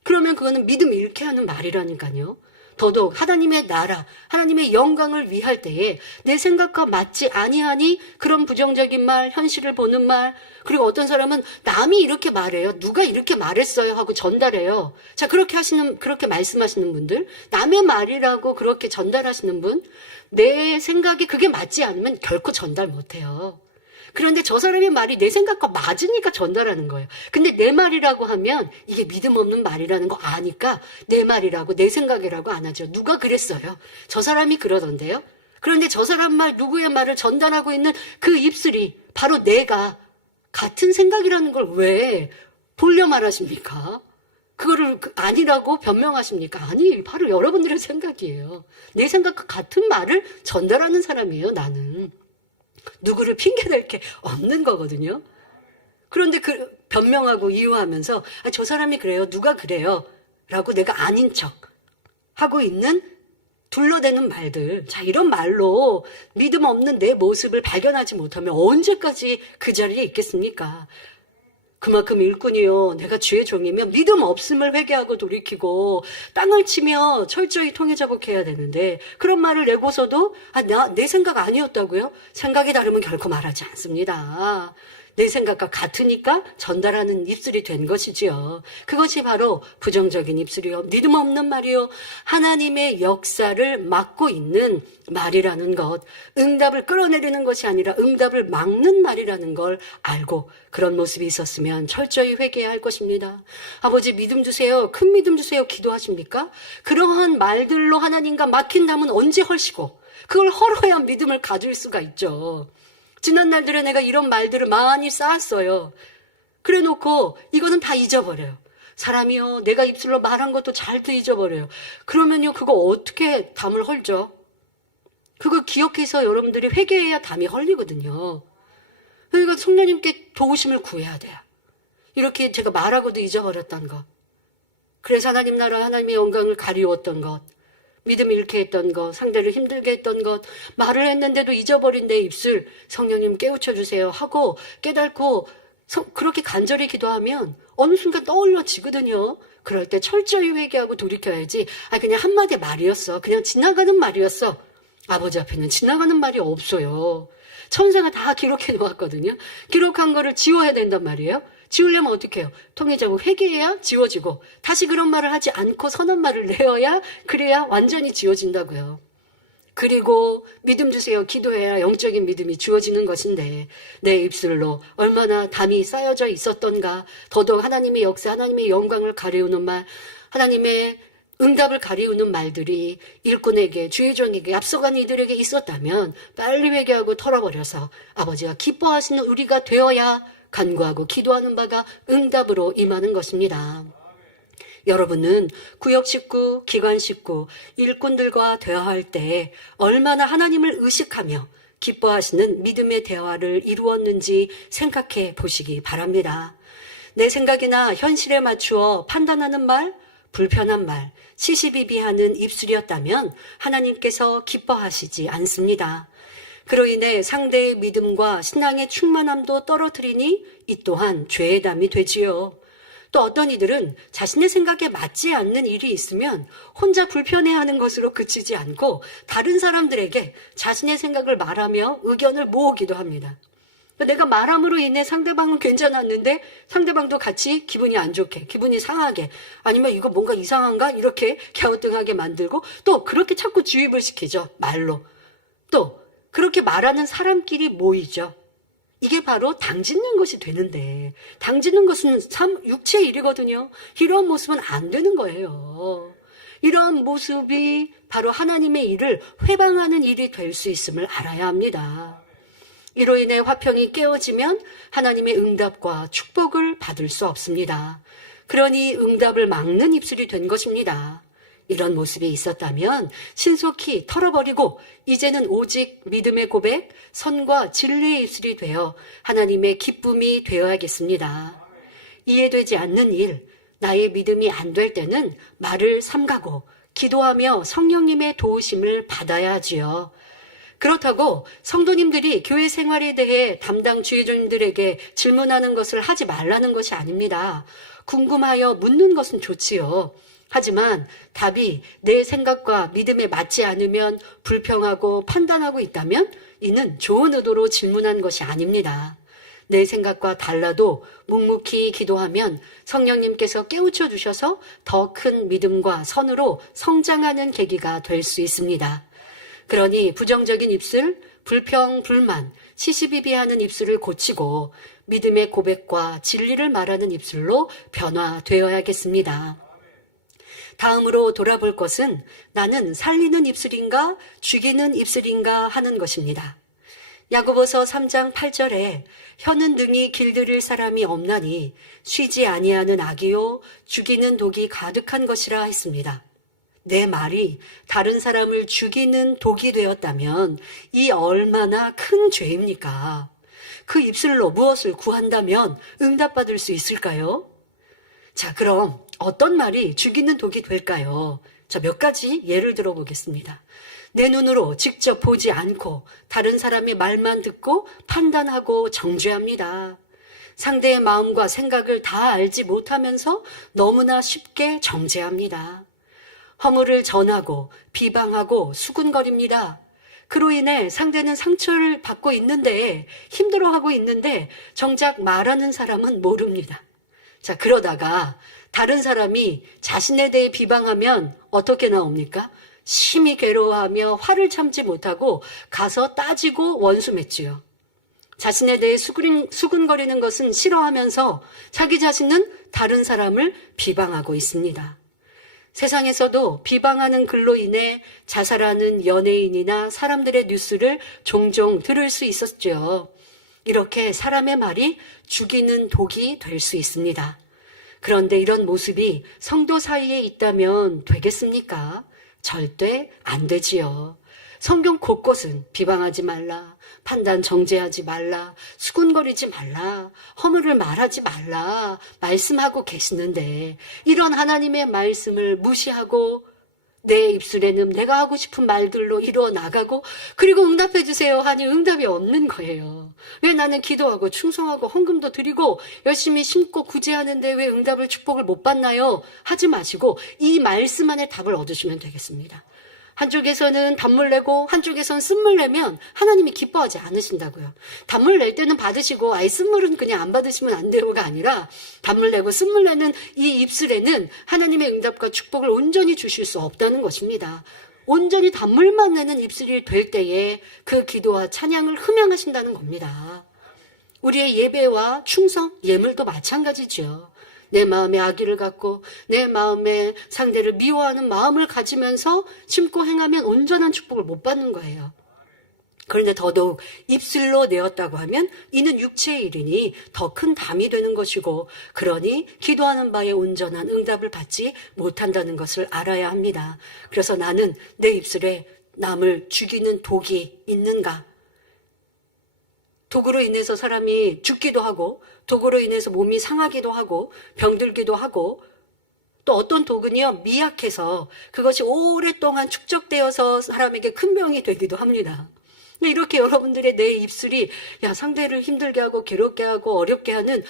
그러면 그거는 믿음 잃게 하는 말이라니까요. 더더욱 하나님의 나라, 하나님의 영광을 위할 때에 내 생각과 맞지 아니하니 그런 부정적인 말, 현실을 보는 말, 그리고 어떤 사람은 남이 이렇게 말해요. 누가 이렇게 말했어요 하고 전달해요. 자, 그렇게 말씀하시는 분들, 남의 말이라고 그렇게 전달하시는 분, 내 생각이 그게 맞지 않으면 결코 전달 못해요. 그런데 저 사람의 말이 내 생각과 맞으니까 전달하는 거예요. 근데 내 말이라고 하면 이게 믿음 없는 말이라는 거 아니까 내 말이라고, 내 생각이라고 안 하죠. 누가 그랬어요? 저 사람이 그러던데요. 그런데 저 사람 말, 누구의 말을 전달하고 있는 그 입술이 바로 내가 같은 생각이라는 걸 왜 돌려 말하십니까? 그거를 아니라고 변명하십니까? 아니, 바로 여러분들의 생각이에요. 내 생각과 같은 말을 전달하는 사람이에요, 나는. 누구를 핑계댈 게 없는 거거든요. 그런데 변명하고 이유하면서 저 사람이 그래요. 누가 그래요? 라고 내가 아닌 척 하고 있는 둘러대는 말들. 자, 이런 말로 믿음 없는 내 모습을 발견하지 못하면 언제까지 그 자리에 있겠습니까? 그만큼 일꾼이요, 내가 주의 종이면 믿음 없음을 회개하고 돌이키고 땅을 치며 철저히 통회자복해야 되는데 그런 말을 내고서도 내 생각 아니었다고요? 생각이 다르면 결코 말하지 않습니다. 내 생각과 같으니까 전달하는 입술이 된 것이지요. 그것이 바로 부정적인 입술이요, 믿음 없는 말이요, 하나님의 역사를 막고 있는 말이라는 것, 응답을 끌어내리는 것이 아니라 응답을 막는 말이라는 걸 알고 그런 모습이 있었으면 철저히 회개해야 할 것입니다. 아버지, 믿음 주세요, 큰 믿음 주세요 기도하십니까? 그러한 말들로 하나님과 막힌 담은 언제 헐시고 그걸 헐어야 믿음을 가질 수가 있죠. 지난 날들에 내가 이런 말들을 많이 쌓았어요. 그래 놓고 이거는 다 잊어버려요. 사람이요, 내가 입술로 말한 것도 잘도 잊어버려요. 그러면요, 그거 어떻게 담을 헐죠? 그걸 기억해서 여러분들이 회개해야 담이 헐리거든요. 그러니까 성령님께 도우심을 구해야 돼요. 이렇게 제가 말하고도 잊어버렸던 것, 그래서 하나님 나라, 하나님의 영광을 가리웠던 것, 믿음 잃게 했던 것, 상대를 힘들게 했던 것, 말을 했는데도 잊어버린 내 입술, 성령님 깨우쳐 주세요 하고 깨닫고 그렇게 간절히 기도하면 어느 순간 떠올려지거든요. 그럴 때 철저히 회개하고 돌이켜야지. 그냥 한마디 말이었어, 그냥 지나가는 말이었어. 아버지 앞에는 지나가는 말이 없어요. 천사가 다 기록해 놓았거든요. 기록한 거를 지워야 된단 말이에요. 지우려면 어떻게 해요? 통회자고 회개해야 지워지고, 다시 그런 말을 하지 않고 선한 말을 내어야, 그래야 완전히 지워진다고요. 그리고 믿음 주세요 기도해야 영적인 믿음이 주어지는 것인데 내 입술로 얼마나 담이 쌓여져 있었던가. 더더욱 하나님의 역사, 하나님의 영광을 가리우는 말, 하나님의 응답을 가리우는 말들이 일꾼에게, 주의 종에게, 앞서간 이들에게 있었다면 빨리 회개하고 털어버려서 아버지가 기뻐하시는 우리가 되어야 간구하고 기도하는 바가 응답으로 임하는 것입니다. 여러분은 구역 식구, 기관 식구, 일꾼들과 대화할 때 얼마나 하나님을 의식하며 기뻐하시는 믿음의 대화를 이루었는지 생각해 보시기 바랍니다. 내 생각이나 현실에 맞추어 판단하는 말, 불편한 말, 시시비비하는 입술이었다면 하나님께서 기뻐하시지 않습니다. 그로 인해 상대의 믿음과 신앙의 충만함도 떨어뜨리니 이 또한 죄의 담이 되지요. 또 어떤 이들은 자신의 생각에 맞지 않는 일이 있으면 혼자 불편해하는 것으로 그치지 않고 다른 사람들에게 자신의 생각을 말하며 의견을 모으기도 합니다. 내가 말함으로 인해 상대방은 괜찮았는데 상대방도 같이 기분이 안 좋게, 기분이 상하게, 아니면 이거 뭔가 이상한가? 이렇게 갸우뚱하게 만들고, 또 그렇게 자꾸 주입을 시키죠. 말로. 또 그렇게 말하는 사람끼리 모이죠. 이게 바로 당짓는 것이 되는데, 당짓는 것은 참 육체의 일이거든요. 이러한 모습은 안 되는 거예요. 이러한 모습이 바로 하나님의 일을 회방하는 일이 될 수 있음을 알아야 합니다. 이로 인해 화평이 깨어지면 하나님의 응답과 축복을 받을 수 없습니다. 그러니 응답을 막는 입술이 된 것입니다. 이런 모습이 있었다면 신속히 털어버리고 이제는 오직 믿음의 고백, 선과 진리의 입술이 되어 하나님의 기쁨이 되어야겠습니다. 이해되지 않는 일, 나의 믿음이 안 될 때는 말을 삼가고 기도하며 성령님의 도우심을 받아야 하지요. 그렇다고 성도님들이 교회 생활에 대해 담당 주의종들에게 질문하는 것을 하지 말라는 것이 아닙니다. 궁금하여 묻는 것은 좋지요. 하지만 답이 내 생각과 믿음에 맞지 않으면 불평하고 판단하고 있다면 이는 좋은 의도로 질문한 것이 아닙니다. 내 생각과 달라도 묵묵히 기도하면 성령님께서 깨우쳐 주셔서 더 큰 믿음과 선으로 성장하는 계기가 될 수 있습니다. 그러니 부정적인 입술, 불평, 불만, 시시비비하는 입술을 고치고 믿음의 고백과 진리를 말하는 입술로 변화되어야겠습니다. 다음으로 돌아볼 것은 나는 살리는 입술인가 죽이는 입술인가 하는 것입니다. 야고보서 3장 8절에 혀는 능히 길들일 사람이 없나니 쉬지 아니하는 악이요 죽이는 독이 가득한 것이라 했습니다. 내 말이 다른 사람을 죽이는 독이 되었다면 이 얼마나 큰 죄입니까? 그 입술로 무엇을 구한다면 응답받을 수 있을까요? 자, 그럼 어떤 말이 죽이는 독이 될까요? 자, 몇 가지 예를 들어 보겠습니다. 내 눈으로 직접 보지 않고 다른 사람의 말만 듣고 판단하고 정죄합니다. 상대의 마음과 생각을 다 알지 못하면서 너무나 쉽게 정죄합니다. 허물을 전하고 비방하고 수군거립니다. 그로 인해 상대는 상처를 받고 있는데 힘들어하고 있는데 정작 말하는 사람은 모릅니다. 자, 그러다가 다른 사람이 자신에 대해 비방하면 어떻게 나옵니까? 심히 괴로워하며 화를 참지 못하고 가서 따지고 원수 맺지요. 자신에 대해 수군거리는 것은 싫어하면서 자기 자신은 다른 사람을 비방하고 있습니다. 세상에서도 비방하는 글로 인해 자살하는 연예인이나 사람들의 뉴스를 종종 들을 수 있었죠. 이렇게 사람의 말이 죽이는 독이 될 수 있습니다. 그런데 이런 모습이 성도 사이에 있다면 되겠습니까? 절대 안 되지요. 성경 곳곳은 비방하지 말라, 판단 정죄하지 말라, 수군거리지 말라, 허물을 말하지 말라 말씀하고 계시는데 이런 하나님의 말씀을 무시하고 내 입술에는 내가 하고 싶은 말들로 이루어 나가고 그리고 응답해 주세요 하니 응답이 없는 거예요. 왜 나는 기도하고 충성하고 헌금도 드리고 열심히 심고 구제하는데 왜 응답을 축복을 못 받나요? 하지 마시고 이 말씀 안에 답을 얻으시면 되겠습니다. 한쪽에서는 단물 내고 한쪽에서는 쓴물 내면 하나님이 기뻐하지 않으신다고요. 단물 낼 때는 받으시고 아예 쓴물은 그냥 안 받으시면 안 돼요가 아니라 단물 내고 쓴물 내는 이 입술에는 하나님의 응답과 축복을 온전히 주실 수 없다는 것입니다. 온전히 단물만 내는 입술이 될 때에 그 기도와 찬양을 흠양하신다는 겁니다. 우리의 예배와 충성, 예물도 마찬가지죠. 내 마음에 악의를 갖고 내 마음에 상대를 미워하는 마음을 가지면서 심고 행하면 온전한 축복을 못 받는 거예요. 그런데 더더욱 입술로 내었다고 하면 이는 육체의 일이니 더 큰 담이 되는 것이고 그러니 기도하는 바에 온전한 응답을 받지 못한다는 것을 알아야 합니다. 그래서 나는 내 입술에 남을 죽이는 독이 있는가? 독으로 인해서 사람이 죽기도 하고 독으로 인해서 몸이 상하기도 하고 병들기도 하고 또 어떤 독은요 미약해서 그것이 오랫동안 축적되어서 사람에게 큰 병이 되기도 합니다. 이렇게 여러분들의 내 입술이 상대를 힘들게 하고 괴롭게 하고 어렵게 하는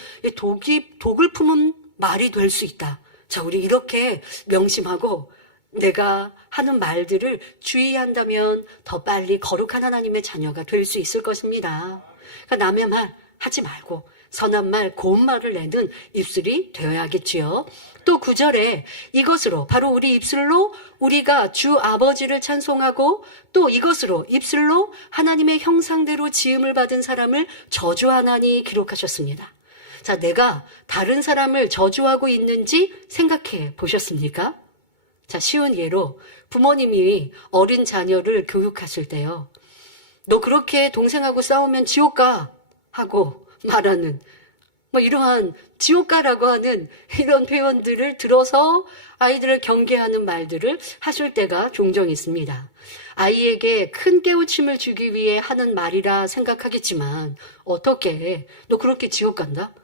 독을 품은 말이 될 수 있다. 자, 우리 이렇게 명심하고 내가 하는 말들을 주의한다면 더 빨리 거룩한 하나님의 자녀가 될 수 있을 것입니다. 그러니까 남의 말 하지 말고 선한 말, 고운 말을 내는 입술이 되어야겠지요. 또 9절에 이것으로, 바로 우리 입술로 우리가 주 아버지를 찬송하고 또 이것으로 입술로 하나님의 형상대로 지음을 받은 사람을 저주하나니 기록하셨습니다. 자, 내가 다른 사람을 저주하고 있는지 생각해 보셨습니까? 자, 쉬운 예로 부모님이 어린 자녀를 교육하실 때요. 너 그렇게 동생하고 싸우면 지옥 가 하고 말하는 이러한 지옥 가라고 하는 이런 표현들을 들어서 아이들을 경계하는 말들을 하실 때가 종종 있습니다. 아이에게 큰 깨우침을 주기 위해 하는 말이라 생각하겠지만 어떻게 너 그렇게 지옥 간다?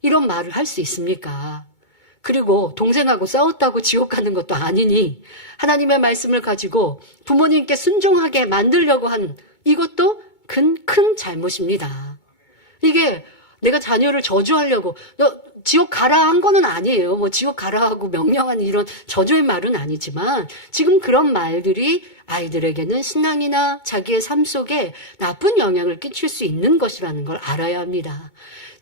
이런 말을 할 수 있습니까? 그리고 동생하고 싸웠다고 지옥 가는 것도 아니니 하나님의 말씀을 가지고 부모님께 순종하게 만들려고 하는 이것도 큰 잘못입니다. 이게 내가 자녀를 저주하려고 너 지옥 가라 한 거는 아니에요. 지옥 가라 하고 명령하는 이런 저주의 말은 아니지만 지금 그런 말들이 아이들에게는 신앙이나 자기의 삶 속에 나쁜 영향을 끼칠 수 있는 것이라는 걸 알아야 합니다.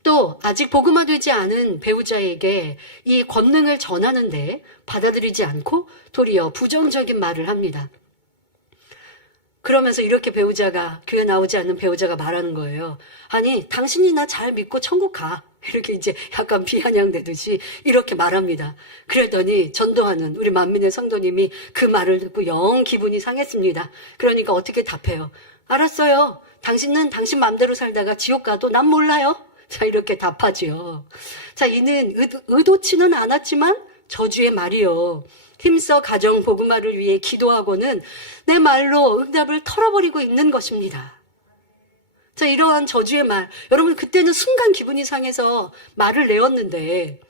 또 아직 복음화되지 않은 배우자에게 이 권능을 전하는데 받아들이지 않고 도리어 부정적인 말을 합니다. 그러면서 이렇게 배우자가, 교회 나오지 않는 배우자가 말하는 거예요. 아니, 당신이 나 잘 믿고 천국 가. 이렇게 이제 약간 비아냥대듯이 이렇게 말합니다. 그랬더니 전도하는 우리 만민의 성도님이 그 말을 듣고 영 기분이 상했습니다. 그러니까 어떻게 답해요? 알았어요. 당신은 당신 맘대로 살다가 지옥 가도 난 몰라요. 자, 이렇게 답하지요. 자, 이는 의도치는 않았지만 저주의 말이요. 힘써 가정 복음화를 위해 기도하고는 내 말로 응답을 털어버리고 있는 것입니다. 자, 이러한 저주의 말. 여러분, 그때는 순간 기분이 상해서 말을 내었는데,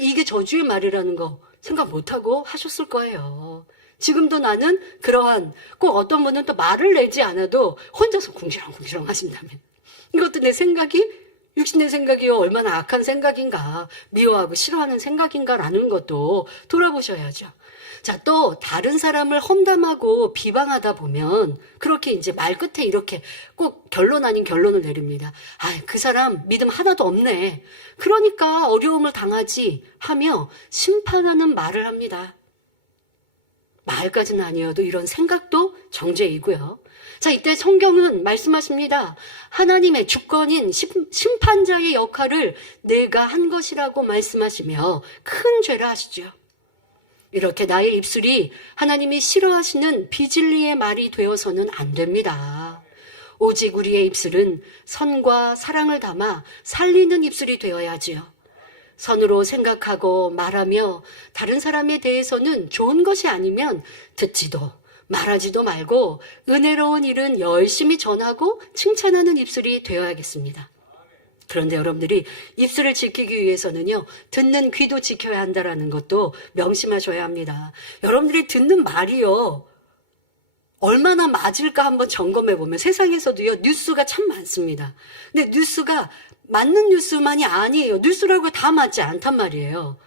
이게 저주의 말이라는 거 생각 못하고 하셨을 거예요. 지금도 나는 그러한, 꼭 어떤 분은 또 말을 내지 않아도 혼자서 궁시렁궁시렁 하신다면. 이것도 내 생각이 육신의 생각이요 얼마나 악한 생각인가, 미워하고 싫어하는 생각인가라는 것도 돌아보셔야죠. 자, 또 다른 사람을 험담하고 비방하다 보면 그렇게 이제 말 끝에 이렇게 꼭 결론 아닌 결론을 내립니다. 그 사람 믿음 하나도 없네. 그러니까 어려움을 당하지 하며 심판하는 말을 합니다. 말까지는 아니어도 이런 생각도 정죄이고요. 자, 이때 성경은 말씀하십니다. 하나님의 주권인 심판자의 역할을 내가 한 것이라고 말씀하시며 큰 죄라 하시죠. 이렇게 나의 입술이 하나님이 싫어하시는 비진리의 말이 되어서는 안 됩니다. 오직 우리의 입술은 선과 사랑을 담아 살리는 입술이 되어야지요. 선으로 생각하고 말하며 다른 사람에 대해서는 좋은 것이 아니면 듣지도 말하지도 말고 은혜로운 일은 열심히 전하고 칭찬하는 입술이 되어야겠습니다. 그런데 여러분들이 입술을 지키기 위해서는요, 듣는 귀도 지켜야 한다는 것도 명심하셔야 합니다. 여러분들이 듣는 말이요, 얼마나 맞을까 한번 점검해 보면 세상에서도요, 뉴스가 참 많습니다. 근데 뉴스가 맞는 뉴스만이 아니에요. 뉴스라고 다 맞지 않단 말이에요.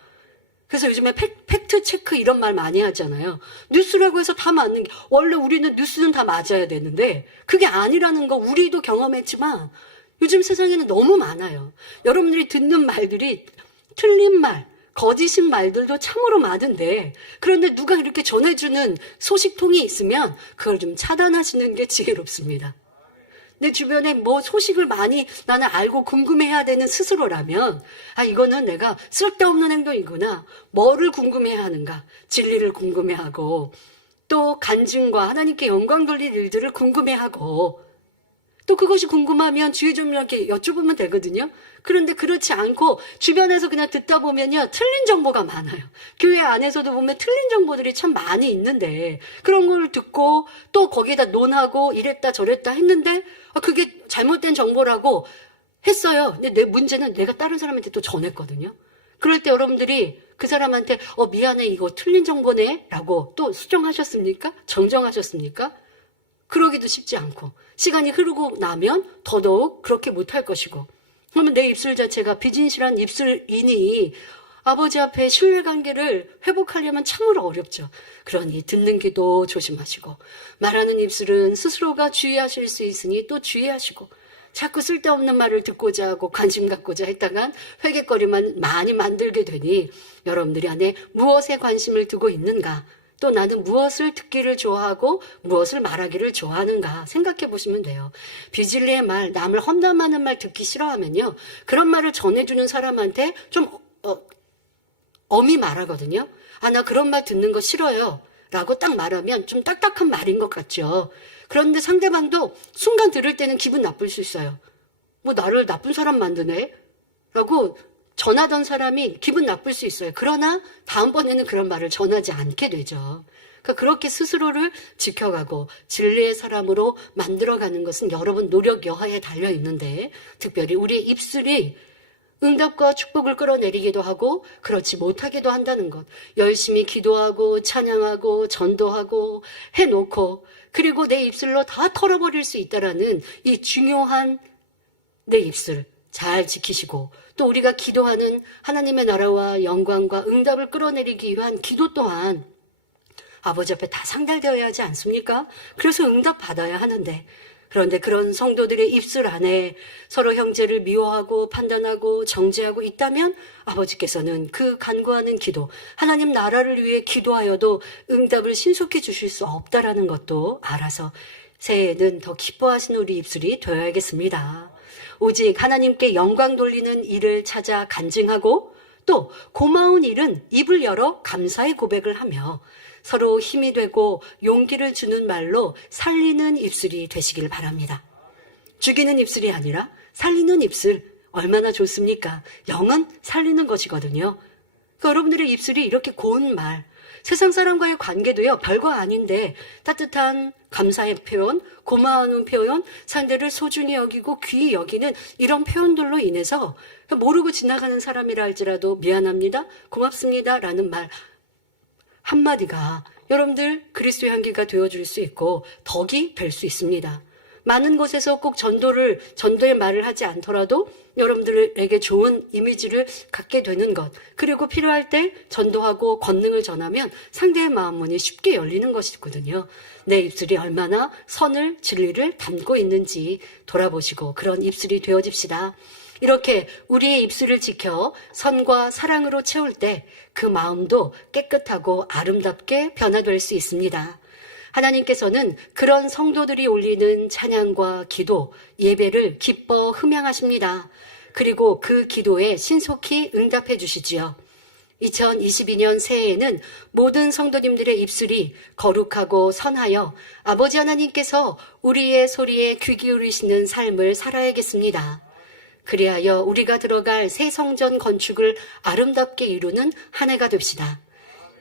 그래서 요즘에 팩트 체크 이런 말 많이 하잖아요. 뉴스라고 해서 다 맞는 게, 원래 우리는 뉴스는 다 맞아야 되는데 그게 아니라는 거 우리도 경험했지만 요즘 세상에는 너무 많아요. 여러분들이 듣는 말들이 틀린 말, 거짓인 말들도 참으로 많은데, 그런데 누가 이렇게 전해주는 소식통이 있으면 그걸 좀 차단하시는 게 지혜롭습니다. 내 주변에 소식을 많이 나는 알고 궁금해해야 되는 스스로라면, 이거는 내가 쓸데없는 행동이구나. 뭐를 궁금해야 하는가? 진리를 궁금해하고, 또 간증과 하나님께 영광 돌릴 일들을 궁금해하고, 또 그것이 궁금하면 주의 좀 이렇게 여쭤보면 되거든요. 그런데 그렇지 않고 주변에서 그냥 듣다 보면요, 틀린 정보가 많아요. 교회 안에서도 보면 틀린 정보들이 참 많이 있는데 그런 걸 듣고 또 거기에다 논하고 이랬다 저랬다 했는데 그게 잘못된 정보라고 했어요. 근데 내 문제는 내가 다른 사람한테 또 전했거든요. 그럴 때 여러분들이 그 사람한테 미안해, 이거 틀린 정보네 라고 또 수정하셨습니까? 정정하셨습니까? 그러기도 쉽지 않고 시간이 흐르고 나면 더더욱 그렇게 못할 것이고, 그러면 내 입술 자체가 비진실한 입술이니 아버지 앞에 신뢰관계를 회복하려면 참으로 어렵죠. 그러니 듣는 귀도 조심하시고 말하는 입술은 스스로가 주의하실 수 있으니 또 주의하시고, 자꾸 쓸데없는 말을 듣고자 하고 관심 갖고자 했다간 회개거리만 많이 만들게 되니 여러분들이 안에 무엇에 관심을 두고 있는가, 또 나는 무엇을 듣기를 좋아하고 무엇을 말하기를 좋아하는가 생각해 보시면 돼요. 비질리의 말, 남을 험담하는 말 듣기 싫어하면요, 그런 말을 전해주는 사람한테 좀 엄히 말하거든요. 아, 나 그런 말 듣는 거 싫어요 라고 딱 말하면 좀 딱딱한 말인 것 같죠. 그런데 상대방도 순간 들을 때는 기분 나쁠 수 있어요. 뭐 나를 나쁜 사람 만드네 라고 전하던 사람이 기분 나쁠 수 있어요. 그러나 다음번에는 그런 말을 전하지 않게 되죠. 그러니까 그렇게 스스로를 지켜가고 진리의 사람으로 만들어가는 것은 여러분 노력 여하에 달려 있는데, 특별히 우리의 입술이 응답과 축복을 끌어내리기도 하고 그렇지 못하기도 한다는 것. 열심히 기도하고 찬양하고 전도하고 해놓고 그리고 내 입술로 다 털어버릴 수 있다라는 이 중요한 내 입술 잘 지키시고, 또 우리가 기도하는 하나님의 나라와 영광과 응답을 끌어내리기 위한 기도 또한 아버지 앞에 다 상달되어야 하지 않습니까? 그래서 응답 받아야 하는데, 그런데 그런 성도들의 입술 안에 서로 형제를 미워하고 판단하고 정죄하고 있다면 아버지께서는 그 간구하는 기도, 하나님 나라를 위해 기도하여도 응답을 신속히 주실 수 없다라는 것도 알아서 새해에는 더 기뻐하시는 우리 입술이 되어야겠습니다. 오직 하나님께 영광 돌리는 일을 찾아 간증하고, 또 고마운 일은 입을 열어 감사의 고백을 하며 서로 힘이 되고 용기를 주는 말로 살리는 입술이 되시길 바랍니다. 죽이는 입술이 아니라 살리는 입술, 얼마나 좋습니까? 영은 살리는 것이거든요. 그러니까 여러분들의 입술이 이렇게 고운 말, 세상 사람과의 관계도요, 별거 아닌데 따뜻한 감사의 표현, 고마워하는 표현, 상대를 소중히 여기고 귀히 여기는 이런 표현들로 인해서 모르고 지나가는 사람이라 할지라도 미안합니다, 고맙습니다 라는 말 한마디가 여러분들 그리스도의 향기가 되어줄 수 있고 덕이 될 수 있습니다. 많은 곳에서 꼭 전도의 말을 하지 않더라도 여러분들에게 좋은 이미지를 갖게 되는 것, 그리고 필요할 때 전도하고 권능을 전하면 상대의 마음문이 쉽게 열리는 것이거든요. 내 입술이 얼마나 선을, 진리를 담고 있는지 돌아보시고 그런 입술이 되어집시다. 이렇게 우리의 입술을 지켜 선과 사랑으로 채울 때 그 마음도 깨끗하고 아름답게 변화될 수 있습니다. 하나님께서는 그런 성도들이 올리는 찬양과 기도, 예배를 기뻐 흠양하십니다. 그리고 그 기도에 신속히 응답해 주시지요. 2022년 새해에는 모든 성도님들의 입술이 거룩하고 선하여 아버지 하나님께서 우리의 소리에 귀 기울이시는 삶을 살아야겠습니다. 그리하여 우리가 들어갈 새 성전 건축을 아름답게 이루는 한 해가 됩시다.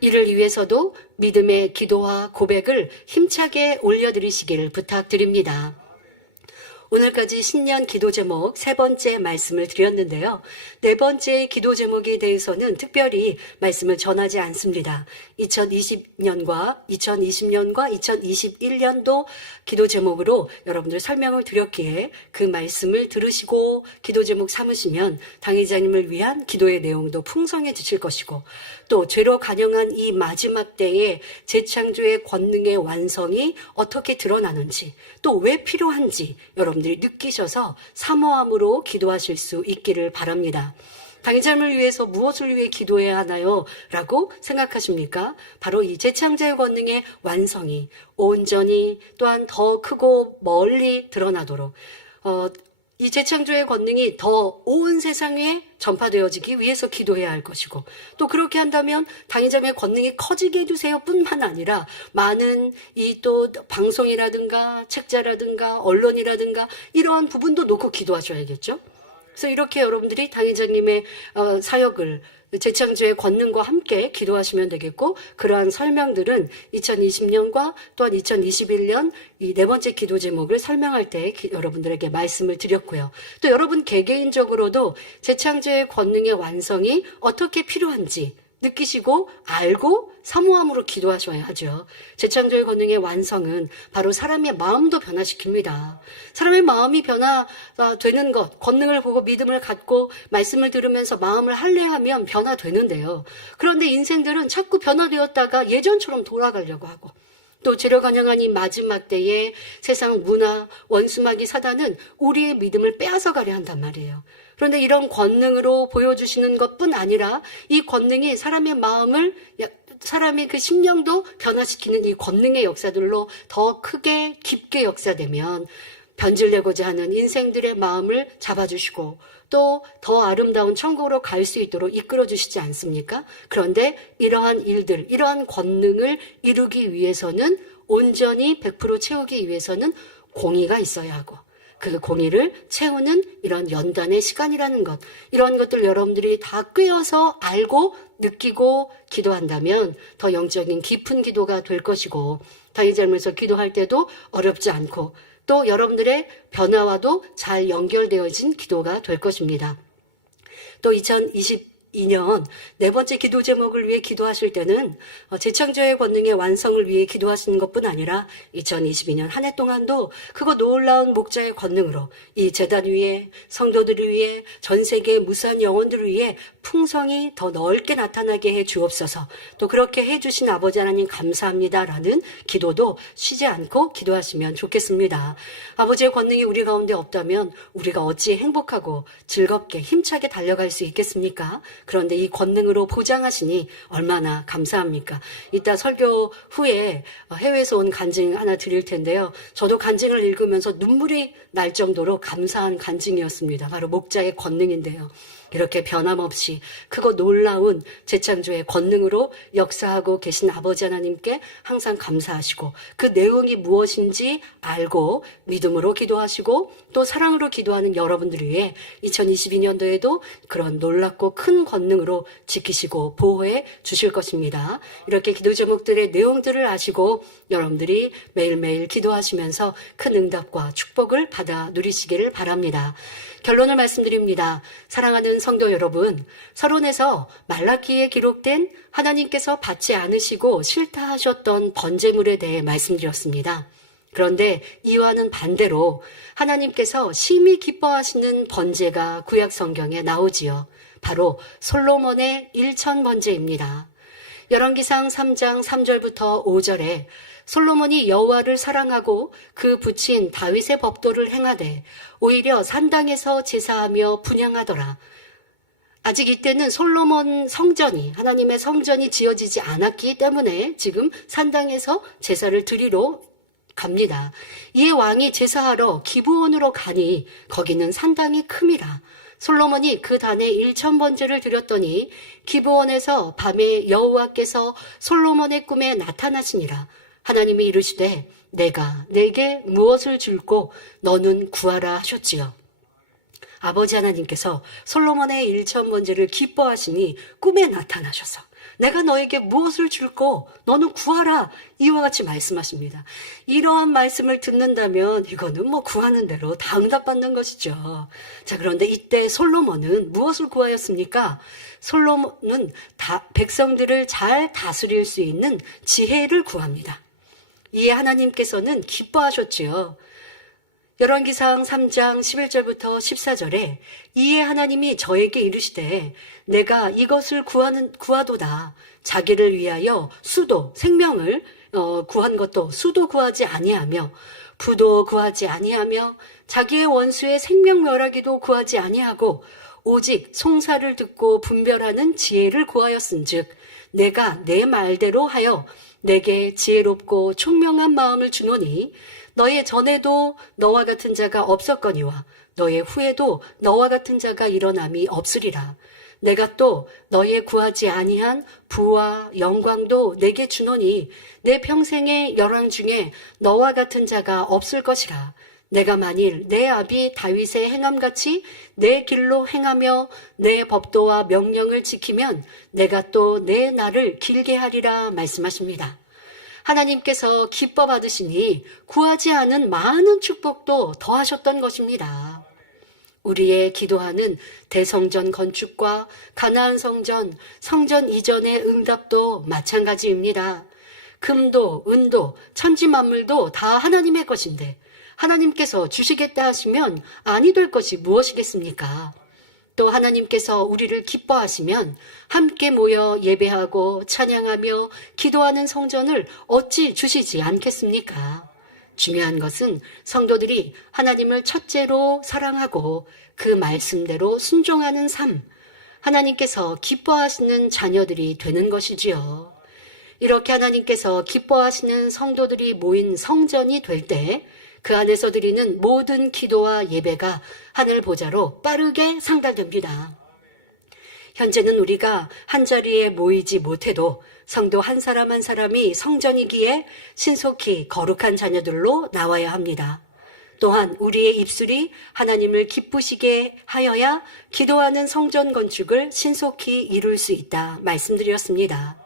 이를 위해서도 믿음의 기도와 고백을 힘차게 올려드리시길 부탁드립니다. 오늘까지 신년 기도 제목 세 번째 말씀을 드렸는데요. 네 번째 기도 제목에 대해서는 특별히 말씀을 전하지 않습니다. 2020년과 2021년도 기도 제목으로 여러분들 설명을 드렸기에 그 말씀을 들으시고 기도 제목 삼으시면 당회자님을 위한 기도의 내용도 풍성해지실 것이고, 또 죄로 간영한 이 마지막 때에 재창조의 권능의 완성이 어떻게 드러나는지, 또 왜 필요한지 여러분들이 느끼셔서 사모함으로 기도하실 수 있기를 바랍니다. 당회자님을 위해서 무엇을 위해 기도해야 하나요? 라고 생각하십니까? 바로 이 재창조의 권능의 완성이 온전히 또한 더 크고 멀리 드러나도록 이 재창조의 권능이 더 온 세상에 전파되어지기 위해서 기도해야 할 것이고, 또 그렇게 한다면 당회자의 권능이 커지게 해주세요 뿐만 아니라 많은 이 또 방송이라든가 책자라든가 언론이라든가 이러한 부분도 놓고 기도하셔야겠죠. 그래서 이렇게 여러분들이 당회자님의 사역을 재창조의 권능과 함께 기도하시면 되겠고, 그러한 설명들은 2020년과 또한 2021년 이 네 번째 기도 제목을 설명할 때 여러분들에게 말씀을 드렸고요. 또 여러분 개개인적으로도 재창조의 권능의 완성이 어떻게 필요한지 느끼시고 알고 사모함으로 기도하셔야 하죠. 재창조의 권능의 완성은 바로 사람의 마음도 변화시킵니다. 사람의 마음이 변화되는 것, 권능을 보고 믿음을 갖고 말씀을 들으면서 마음을 할례하면 변화되는데요. 그런데 인생들은 자꾸 변화되었다가 예전처럼 돌아가려고 하고, 또 죄로 관영한 이 마지막 때에 세상 문화 원수마귀 사단은 우리의 믿음을 빼앗아 가려 한단 말이에요. 그런데 이런 권능으로 보여주시는 것뿐 아니라 이 권능이 사람의 마음을, 사람의 그 심령도 변화시키는 이 권능의 역사들로 더 크게 깊게 역사되면 변질되고자 하는 인생들의 마음을 잡아주시고 또 더 아름다운 천국으로 갈 수 있도록 이끌어 주시지 않습니까? 그런데 이러한 일들, 이러한 권능을 이루기 위해서는 온전히 100% 채우기 위해서는 공의가 있어야 하고 그 공의를 채우는 이런 연단의 시간이라는 것, 이런 것들 여러분들이 다 꿰어서 알고 느끼고 기도한다면 더 영적인 깊은 기도가 될 것이고 당의 삶에서 기도할 때도 어렵지 않고 또 여러분들의 변화와도 잘 연결되어진 기도가 될 것입니다. 또 2022년 네 번째 기도 제목을 위해 기도하실 때는 재창조의 권능의 완성을 위해 기도하시는 것뿐 아니라 2022년 한 해 동안도 그거 놀라운 목자의 권능으로 이 제단 위에 성도들을 위해 전 세계의 무수한 영혼들을 위해 풍성이 더 넓게 나타나게 해 주옵소서. 또 그렇게 해 주신 아버지 하나님 감사합니다라는 기도도 쉬지 않고 기도하시면 좋겠습니다. 아버지의 권능이 우리 가운데 없다면 우리가 어찌 행복하고 즐겁게 힘차게 달려갈 수 있겠습니까? 그런데 이 권능으로 보장하시니 얼마나 감사합니까? 이따 설교 후에 해외에서 온 간증 하나 드릴 텐데요. 저도 간증을 읽으면서 눈물이 날 정도로 감사한 간증이었습니다. 바로 목자의 권능인데요. 이렇게 변함없이 크고 놀라운 재창조의 권능으로 역사하고 계신 아버지 하나님께 항상 감사하시고 그 내용이 무엇인지 알고 믿음으로 기도하시고 또 사랑으로 기도하는 여러분들을 위해 2022년도에도 그런 놀랍고 큰 권능으로 지키시고 보호해 주실 것입니다. 이렇게 기도 제목들의 내용들을 아시고 여러분들이 매일매일 기도하시면서 큰 응답과 축복을 받아 누리시기를 바랍니다. 결론을 말씀드립니다. 사랑하는 성도 여러분, 서론에서 말라기에 기록된 하나님께서 받지 않으시고 싫다 하셨던 번제물에 대해 말씀드렸습니다. 그런데 이와는 반대로 하나님께서 심히 기뻐하시는 번제가 구약 성경에 나오지요. 바로 솔로몬의 일천번제입니다. 열왕기상 3장 3절부터 5절에 솔로몬이 여호와를 사랑하고 그 부친 다윗의 법도를 행하되 오히려 산당에서 제사하며 분향하더라. 아직 이때는 솔로몬 성전이, 하나님의 성전이 지어지지 않았기 때문에 지금 산당에서 제사를 드리러 갑니다. 이에 왕이 제사하러 기브온으로 가니 거기는 산당이 큼이라. 솔로몬이 그 단에 1000번제를 드렸더니 기브온에서 밤에 여호와께서 솔로몬의 꿈에 나타나시니라. 하나님이 이르시되 내가 내게 무엇을 줄고 너는 구하라 하셨지요. 아버지 하나님께서 솔로몬의 1000번제를 기뻐하시니 꿈에 나타나셔서 내가 너에게 무엇을 줄고 너는 구하라 이와 같이 말씀하십니다. 이러한 말씀을 듣는다면 이거는 구하는 대로 다 응답받는 것이죠. 자, 그런데 이때 솔로몬은 무엇을 구하였습니까? 솔로몬은 백성들을 잘 다스릴 수 있는 지혜를 구합니다. 이에 하나님께서는 기뻐하셨지요. 열왕기상 3장 11절부터 14절에 이에 하나님이 저에게 이르시되 내가 이것을 구하도다. 자기를 위하여 수도 생명을 구한 것도 수도 구하지 아니하며 부도 구하지 아니하며 자기의 원수의 생명 멸하기도 구하지 아니하고 오직 송사를 듣고 분별하는 지혜를 구하였은즉 내가 내 말대로 하여 내게 지혜롭고 총명한 마음을 주노니 너의 전에도 너와 같은 자가 없었거니와 너의 후에도 너와 같은 자가 일어남이 없으리라. 내가 또 너의 구하지 아니한 부와 영광도 내게 주노니 내 평생의 열왕 중에 너와 같은 자가 없을 것이라. 내가 만일 내 아비 다윗의 행함같이 내 길로 행하며 내 법도와 명령을 지키면 내가 또 내 날을 길게 하리라 말씀하십니다. 하나님께서 기뻐 받으시니 구하지 않은 많은 축복도 더하셨던 것입니다. 우리의 기도하는 대성전 건축과 가나안 성전, 성전 이전의 응답도 마찬가지입니다. 금도, 은도, 천지 만물도 다 하나님의 것인데 하나님께서 주시겠다 하시면 아니 될 것이 무엇이겠습니까? 또 하나님께서 우리를 기뻐하시면 함께 모여 예배하고 찬양하며 기도하는 성전을 어찌 주시지 않겠습니까? 중요한 것은 성도들이 하나님을 첫째로 사랑하고 그 말씀대로 순종하는 삶, 하나님께서 기뻐하시는 자녀들이 되는 것이지요. 이렇게 하나님께서 기뻐하시는 성도들이 모인 성전이 될 때 그 안에서 드리는 모든 기도와 예배가 하늘 보좌로 빠르게 상달됩니다. 현재는 우리가 한자리에 모이지 못해도 성도 한 사람 한 사람이 성전이기에 신속히 거룩한 자녀들로 나와야 합니다. 또한 우리의 입술이 하나님을 기쁘시게 하여야 기도하는 성전 건축을 신속히 이룰 수 있다 말씀드렸습니다.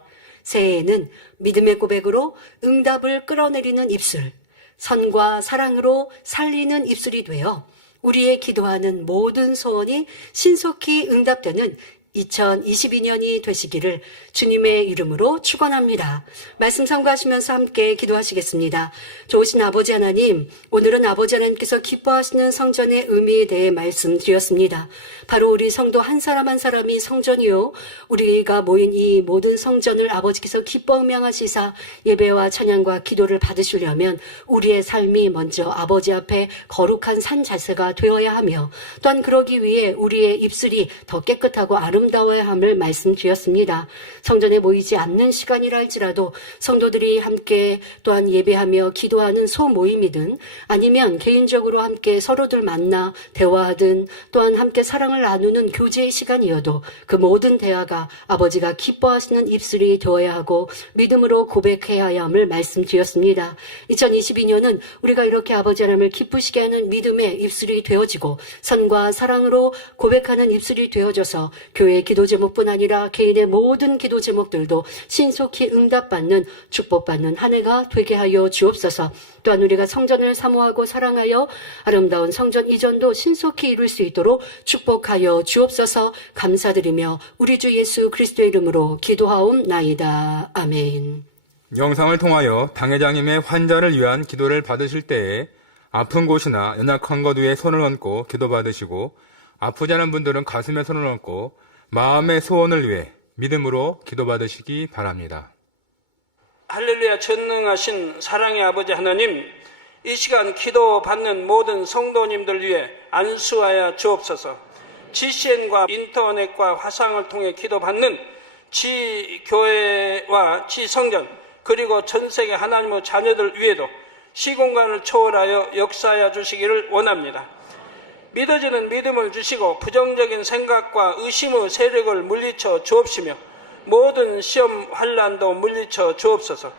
새해에는 믿음의 고백으로 응답을 끌어내리는 입술, 선과 사랑으로 살리는 입술이 되어 우리의 기도하는 모든 소원이 신속히 응답되는 2022년이 되시기를 주님의 이름으로 축원합니다. 말씀 참고하시면서 함께 기도하시겠습니다. 좋으신 아버지 하나님, 오늘은 아버지 하나님께서 기뻐하시는 성전의 의미에 대해 말씀드렸습니다. 바로 우리 성도 한 사람 한 사람이 성전이요, 우리가 모인 이 모든 성전을 아버지께서 기뻐 음양하시사 예배와 찬양과 기도를 받으시려면 우리의 삶이 먼저 아버지 앞에 거룩한 산 자세가 되어야 하며, 또한 그러기 위해 우리의 입술이 더 깨끗하고 아름다워야 함을 말씀드렸습니다. 성전에 모이지 않는 시간이라 할지라도 성도들이 함께 또한 예배하며 기도하는 소모임이든 아니면 개인적으로 함께 서로들 만나 대화하든 또한 함께 사랑을 나누는 교제의 시간이어도 그 모든 대화가 아버지가 기뻐하시는 입술이 되어야 하고 믿음으로 고백해야 함을 말씀드렸습니다. 2022년은 우리가 이렇게 아버지 하나님을 기쁘시게 하는 믿음의 입술이 되어지고 선과 사랑으로 고백하는 입술이 되어져서 교회의 기도 제목뿐 아니라 개인의 모든 기도 제목들도 신속히 응답받는 축복받는 한 해가 되게 하여 주옵소서. 또한 우리가 성전을 사모하고 사랑하여 아름다운 성전 이전도 신속히 이룰 수 있도록 축복하여 주옵소서. 감사드리며 우리 주 예수 그리스도의 이름으로 기도하옵나이다. 아멘. 영상을 통하여 당회장님의 환자를 위한 기도를 받으실 때에 아픈 곳이나 연약한 것 위에 손을 얹고 기도받으시고, 아프지 않은 분들은 가슴에 손을 얹고 마음의 소원을 위해 믿음으로 기도받으시기 바랍니다. 할렐루야. 전능하신 사랑의 아버지 하나님, 이 시간 기도받는 모든 성도님들 위해 안수하여 주옵소서. GCN과 인터넷과 화상을 통해 기도받는 지교회와 지성전 그리고 전세계 하나님의 자녀들 위에도 시공간을 초월하여 역사하여 주시기를 원합니다. 믿어지는 믿음을 주시고 부정적인 생각과 의심의 세력을 물리쳐 주옵시며 모든 시험 환난도 물리쳐 주옵소서.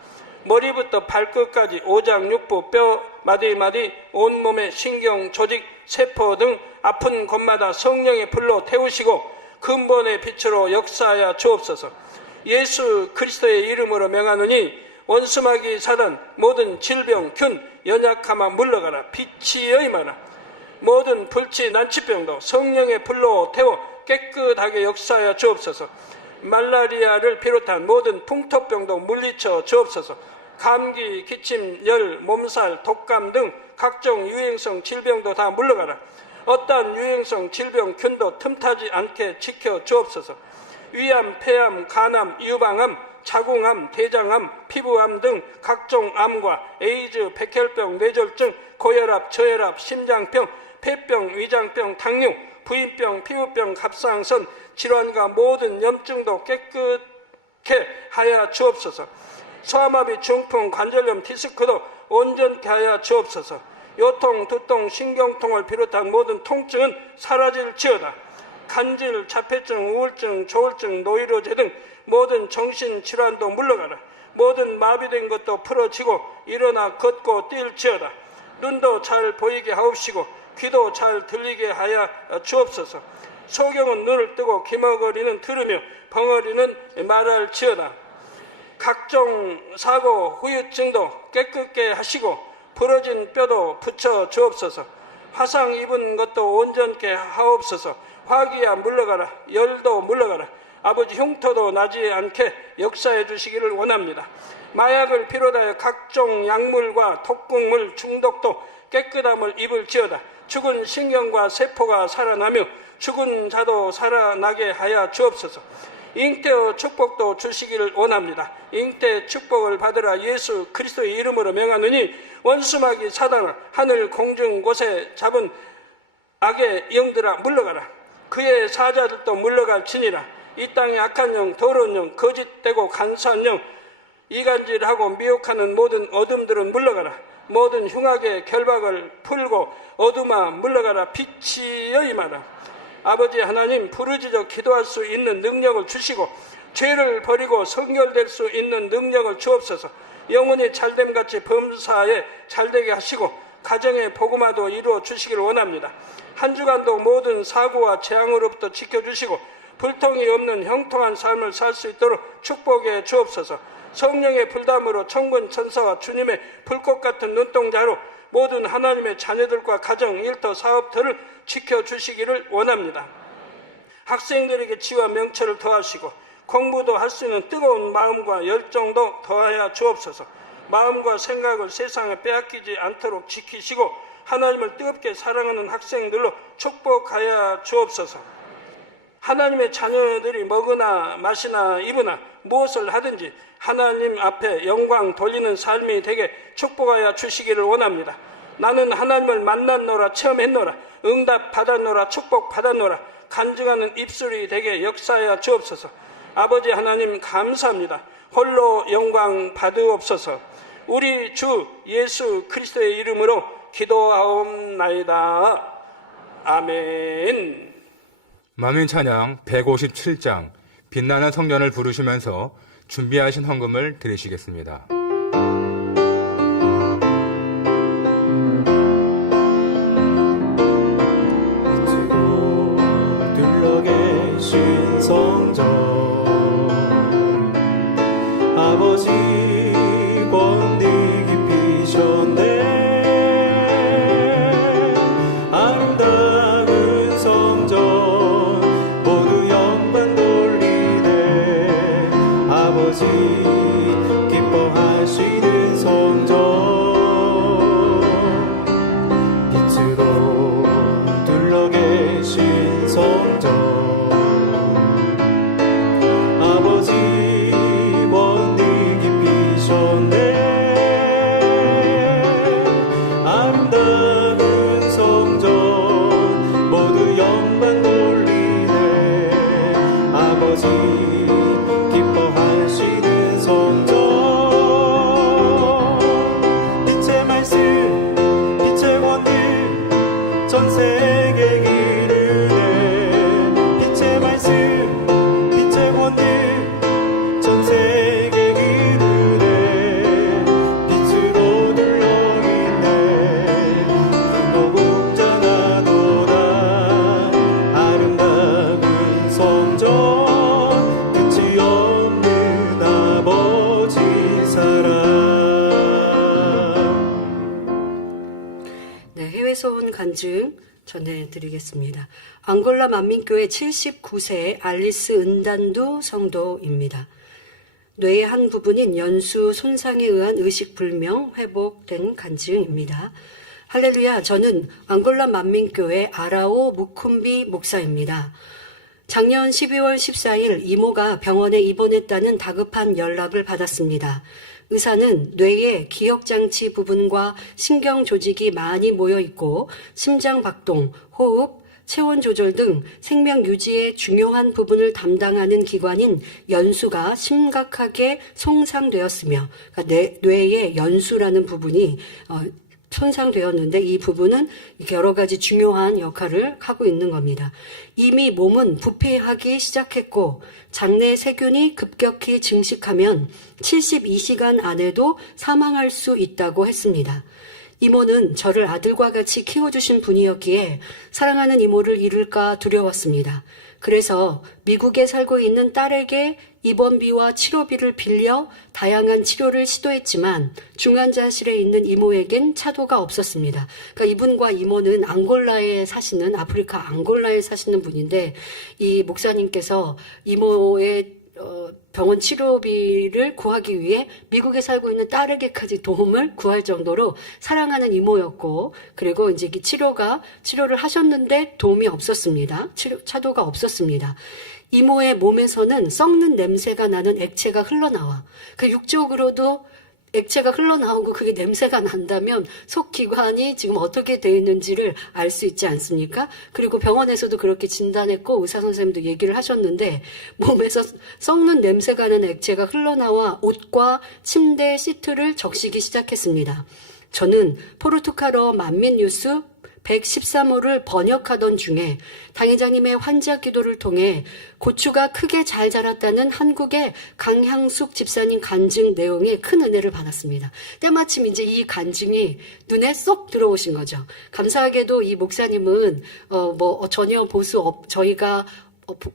머리부터 발끝까지 오장육부 뼈 마디마디 온몸의 신경 조직 세포 등 아픈 곳마다 성령의 불로 태우시고 근본의 빛으로 역사하여 주옵소서. 예수 그리스도의 이름으로 명하노니 원수마귀 사단 모든 질병 균 연약함아 물러가라. 빛이 임하라. 모든 불치 난치병도 성령의 불로 태워 깨끗하게 역사하여 주옵소서. 말라리아를 비롯한 모든 풍토병도 물리쳐 주옵소서. 감기, 기침, 열, 몸살, 독감 등 각종 유행성 질병도 다 물러가라. 어떠한 유행성 질병 균도 틈타지 않게 지켜 주옵소서. 위암, 폐암, 간암, 유방암, 자궁암, 대장암, 피부암 등 각종 암과 에이즈, 백혈병, 뇌졸중, 고혈압, 저혈압, 심장병, 폐병, 위장병, 당뇨, 부인병, 피부병, 갑상선 질환과 모든 염증도 깨끗게 하여 주옵소서. 소아마비, 중풍, 관절염, 디스크도 온전케 하여 주옵소서. 요통, 두통, 신경통을 비롯한 모든 통증은 사라질지어다. 간질, 자폐증, 우울증, 조울증, 노이로제 등 모든 정신질환도 물러가라. 모든 마비된 것도 풀어지고 일어나 걷고 뛸지어다. 눈도 잘 보이게 하옵시고 귀도 잘 들리게 하여 주옵소서. 소경은 눈을 뜨고 기머거리는 들으며 벙어리는 말할지어다. 각종 사고 후유증도 깨끗게 하시고 부러진 뼈도 붙여 주옵소서. 화상 입은 것도 온전케 하옵소서. 화기야 물러가라. 열도 물러가라. 아버지 흉터도 나지 않게 역사해 주시기를 원합니다. 마약을 비롯하여 각종 약물과 독극물 중독도 깨끗함을 입을지어다. 죽은 신경과 세포가 살아나며 죽은 자도 살아나게 하여 주옵소서. 잉태의 축복도 주시기를 원합니다. 잉태 축복을 받으라 예수 그리스도의 이름으로 명하느니 원수마귀 사단아 하늘 공중 곳에 잡은 악의 영들아 물러가라. 그의 사자들도 물러갈지니라. 이 땅의 악한 영, 더러운 영, 거짓되고 간사한 영, 이간질하고 미혹하는 모든 어둠들은 물러가라. 모든 흉악의 결박을 풀고 어둠아 물러가라. 빛이여 임하라. 아버지 하나님, 부르짖어 기도할 수 있는 능력을 주시고 죄를 버리고 성결될 수 있는 능력을 주옵소서. 영혼이 잘됨같이 범사에 잘되게 하시고 가정의 복음화도 이루어 주시기를 원합니다. 한 주간도 모든 사고와 재앙으로부터 지켜주시고 불통이 없는 형통한 삶을 살 수 있도록 축복해 주옵소서. 성령의 불담으로 천군 천사와 주님의 불꽃 같은 눈동자로 모든 하나님의 자녀들과 가정, 일터, 사업들을 지켜주시기를 원합니다. 학생들에게 지와 명철을 더하시고 공부도 할 수 있는 뜨거운 마음과 열정도 더하여 주옵소서. 마음과 생각을 세상에 빼앗기지 않도록 지키시고 하나님을 뜨겁게 사랑하는 학생들로 축복하여 주옵소서. 하나님의 자녀들이 먹으나 마시나 입으나 무엇을 하든지 하나님 앞에 영광 돌리는 삶이 되게 축복하여 주시기를 원합니다. 나는 하나님을 만났노라, 체험했노라, 응답 받았노라, 축복 받았노라, 간증하는 입술이 되게 역사하여 주옵소서. 아버지 하나님 감사합니다. 홀로 영광 받으옵소서. 우리 주 예수 그리스도의 이름으로 기도하옵나이다. 아멘. 만민 찬양 157장 빛나는 성전을 부르시면서 준비하신 헌금을 드리시겠습니다. 빛으로 둘러 계신 성전 아버지 권리 깊이셨네. 아름다운 성전 모두 영광 돌리네. 아버지 기뻐하시는 성전 빛으로 둘러 계신 성전 아버지 권리 깊이셨네. 아름다운 성전 모두 영광 돌리네. 아버지 기뻐하시는 성전 빛의 말씀 빛의 원리 전 세계 이르네. 빛의 말씀 빛의 원리 전 세계 이르네. 빛으로 둘러있네. 불보국 전하도다. 아름다운 성전 끝이 없는 아버지 사랑. 네, 해외에서 온 간증 전해드리겠습니다. 앙골라 만민교회 79세 알리스 은단두 성도입니다. 뇌의 한 부분인 연수 손상에 의한 의식불명 회복된 간증입니다. 할렐루야, 저는 앙골라 만민교회 아라오 무쿰비 목사입니다. 작년 12월 14일 이모가 병원에 입원했다는 다급한 연락을 받았습니다. 의사는 뇌의 기억장치 부분과 신경 조직이 많이 모여 있고 심장 박동, 호흡, 체온 조절 등 생명 유지의 중요한 부분을 담당하는 기관인 연수가 심각하게 손상되었으며, 그러니까 뇌의 연수라는 부분이 손상되었는데 이 부분은 여러 가지 중요한 역할을 하고 있는 겁니다. 이미 몸은 부패하기 시작했고 장내 세균이 급격히 증식하면 72시간 안에도 사망할 수 있다고 했습니다. 이모는 저를 아들과 같이 키워주신 분이었기에 사랑하는 이모를 잃을까 두려웠습니다. 그래서 미국에 살고 있는 딸에게 입원비와 치료비를 빌려 다양한 치료를 시도했지만 중환자실에 있는 이모에겐 차도가 없었습니다. 그러니까 이분과 이모는 앙골라에 사시는, 아프리카 앙골라에 사시는 분인데 이 목사님께서 이모의 병원 치료비를 구하기 위해 미국에 살고 있는 딸에게까지 도움을 구할 정도로 사랑하는 이모였고, 그리고 이제 치료를 하셨는데 도움이 없었습니다. 차도가 없었습니다. 이모의 몸에서는 썩는 냄새가 나는 액체가 흘러나와, 그 육적으로도 액체가 흘러나오고 그게 냄새가 난다면 속기관이 지금 어떻게 되어 있는지를 알 수 있지 않습니까? 그리고 병원에서도 그렇게 진단했고 의사 선생님도 얘기를 하셨는데, 몸에서 썩는 냄새가 나는 액체가 흘러나와 옷과 침대 시트를 적시기 시작했습니다. 저는 포르투갈어 만민뉴스 113호를 번역하던 중에 당회장님의 환자 기도를 통해 고추가 크게 잘 자랐다는 한국의 강향숙 집사님 간증 내용에 큰 은혜를 받았습니다. 때마침 이제 이 간증이 눈에 쏙 들어오신 거죠. 감사하게도 이 목사님은 전혀 저희가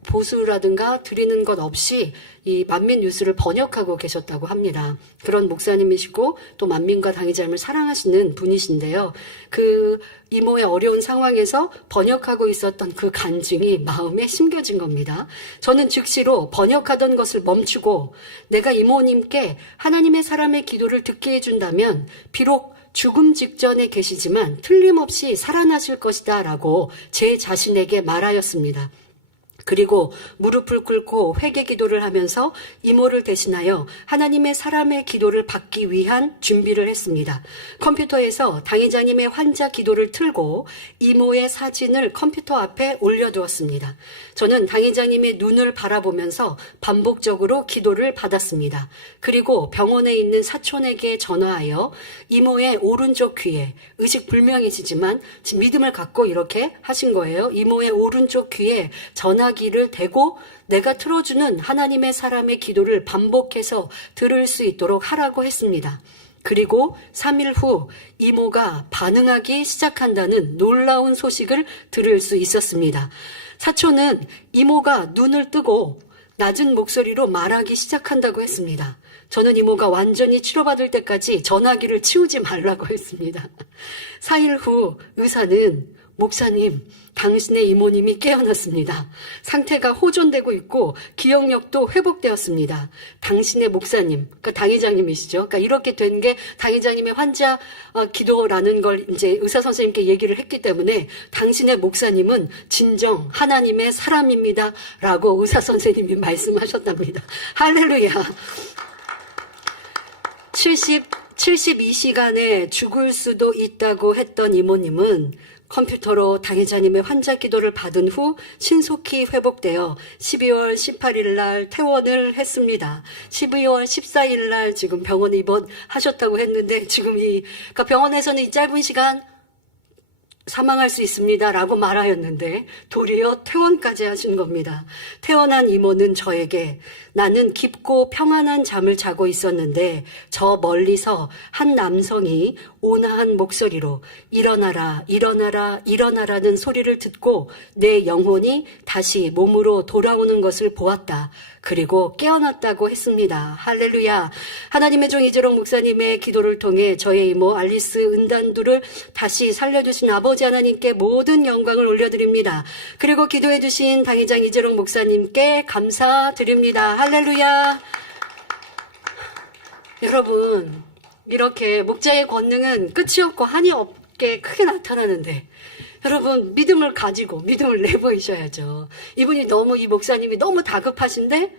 보수라든가 드리는 것 없이 이 만민 뉴스를 번역하고 계셨다고 합니다. 그런 목사님이시고 또 만민과 당회자님을 사랑하시는 분이신데요. 그 이모의 어려운 상황에서 번역하고 있었던 그 간증이 마음에 심겨진 겁니다. 저는 즉시로 번역하던 것을 멈추고 내가 이모님께 하나님의 사람의 기도를 듣게 해준다면 비록 죽음 직전에 계시지만 틀림없이 살아나실 것이다 라고 제 자신에게 말하였습니다. 그리고 무릎을 꿇고 회개 기도를 하면서 이모를 대신하여 하나님의 사람의 기도를 받기 위한 준비를 했습니다. 컴퓨터에서 당회장님의 환자 기도를 틀고 이모의 사진을 컴퓨터 앞에 올려두었습니다. 저는 당회장님의 눈을 바라보면서 반복적으로 기도를 받았습니다. 그리고 병원에 있는 사촌에게 전화하여 이모의 오른쪽 귀에, 의식불명이시지만 믿음을 갖고 이렇게 하신 거예요. 이모의 오른쪽 귀에 전화기를 대고 내가 틀어주는 하나님의 사람의 기도를 반복해서 들을 수 있도록 하라고 했습니다. 그리고 3일 후 이모가 반응하기 시작한다는 놀라운 소식을 들을 수 있었습니다. 사촌은 이모가 눈을 뜨고 낮은 목소리로 말하기 시작한다고 했습니다. 저는 이모가 완전히 치료받을 때까지 전화기를 치우지 말라고 했습니다. 4일 후 의사는 목사님, 당신의 이모님이 깨어났습니다. 상태가 호전되고 있고 기억력도 회복되었습니다. 당신의 목사님, 그러니까 당회장님이시죠. 그러니까 이렇게 된 게 당회장님의 환자 기도라는 걸 이제 의사 선생님께 얘기를 했기 때문에 당신의 목사님은 진정 하나님의 사람입니다라고 의사 선생님이 말씀하셨답니다. 할렐루야. 72시간에 죽을 수도 있다고 했던 이모님은 컴퓨터로 당회자님의 환자 기도를 받은 후 신속히 회복되어 12월 18일 날 퇴원을 했습니다. 12월 14일 날 지금 병원에 입원하셨다고 했는데 지금 그러니까 병원에서는 이 짧은 시간 사망할 수 있습니다 라고 말하였는데 도리어 퇴원까지 하신 겁니다. 퇴원한 이모는 저에게 나는 깊고 평안한 잠을 자고 있었는데 저 멀리서 한 남성이 온화한 목소리로 일어나라 일어나라 일어나라는 소리를 듣고 내 영혼이 다시 몸으로 돌아오는 것을 보았다. 그리고 깨어났다고 했습니다. 할렐루야. 하나님의 종 이재록 목사님의 기도를 통해 저의 이모 알리스 은단두를 다시 살려주신 아버지 하나님께 모든 영광을 올려드립니다. 그리고 기도해 주신 당회장 이재록 목사님께 감사드립니다. 할렐루야. 여러분, 이렇게 목자의 권능은 끝이 없고 한이 없게 크게 나타나는데 여러분 믿음을 가지고 믿음을 내보이셔야죠. 이 목사님이 너무 다급하신데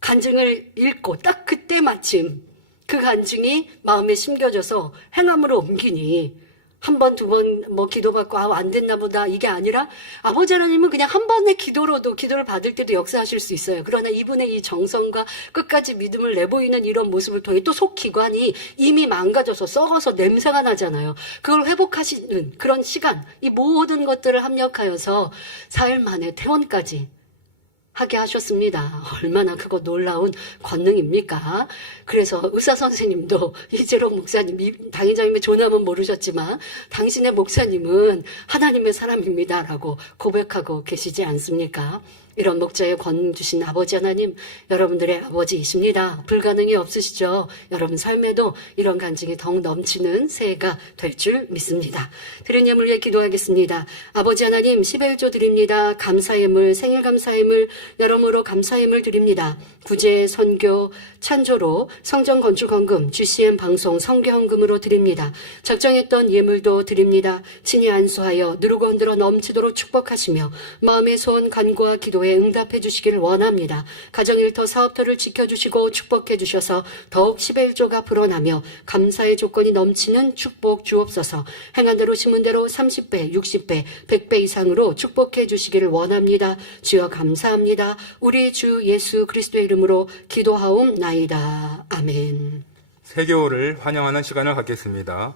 간증을 읽고 딱 그때 마침 그 간증이 마음에 심겨져서 행함으로 옮기니 한 번, 두 번 기도받고 안 됐나 보다 이게 아니라 아버지 하나님은 그냥 한 번의 기도로도 기도를 받을 때도 역사하실 수 있어요. 그러나 이분의 이 정성과 끝까지 믿음을 내보이는 이런 모습을 통해 또 속기관이 이미 망가져서 썩어서 냄새가 나잖아요. 그걸 회복하시는 그런 시간, 이 모든 것들을 합력하여서 4일 만에 퇴원까지 하게 하셨습니다. 얼마나 그거 놀라운 권능입니까? 그래서 의사 선생님도 이재록 목사님, 당회장님의 존함은 모르셨지만 당신의 목사님은 하나님의 사람입니다라고 고백하고 계시지 않습니까? 이런 목자의 권 주신 아버지 하나님, 여러분들의 아버지이십니다. 불가능이 없으시죠? 여러분 삶에도 이런 간증이 더욱 넘치는 새해가 될 줄 믿습니다. 드린 예물 위해 기도하겠습니다. 아버지 하나님, 11조 드립니다. 감사예물, 생일 감사예물, 여러모로 감사예물 드립니다. 구제, 선교, 찬조로, 성전 건축 헌금, GCN 방송, 성교 헌금으로 드립니다. 작정했던 예물도 드립니다. 친히 안수하여 누르고 흔들어 넘치도록 축복하시며 마음의 소원, 간구와 기도에 응답해 주시기를 원합니다. 가정일터, 사업터를 지켜주시고 축복해 주셔서 더욱 11조가 불어나며 감사의 조건이 넘치는 축복 주옵소서. 행한 대로 심은 대로 30배, 60배, 100배 이상으로 축복해 주시기를 원합니다. 주여 감사합니다. 우리 주 예수 그리스도의 이름으로 기도하옵나이다. 아멘. 세교를 환영하는 시간을 갖겠습니다.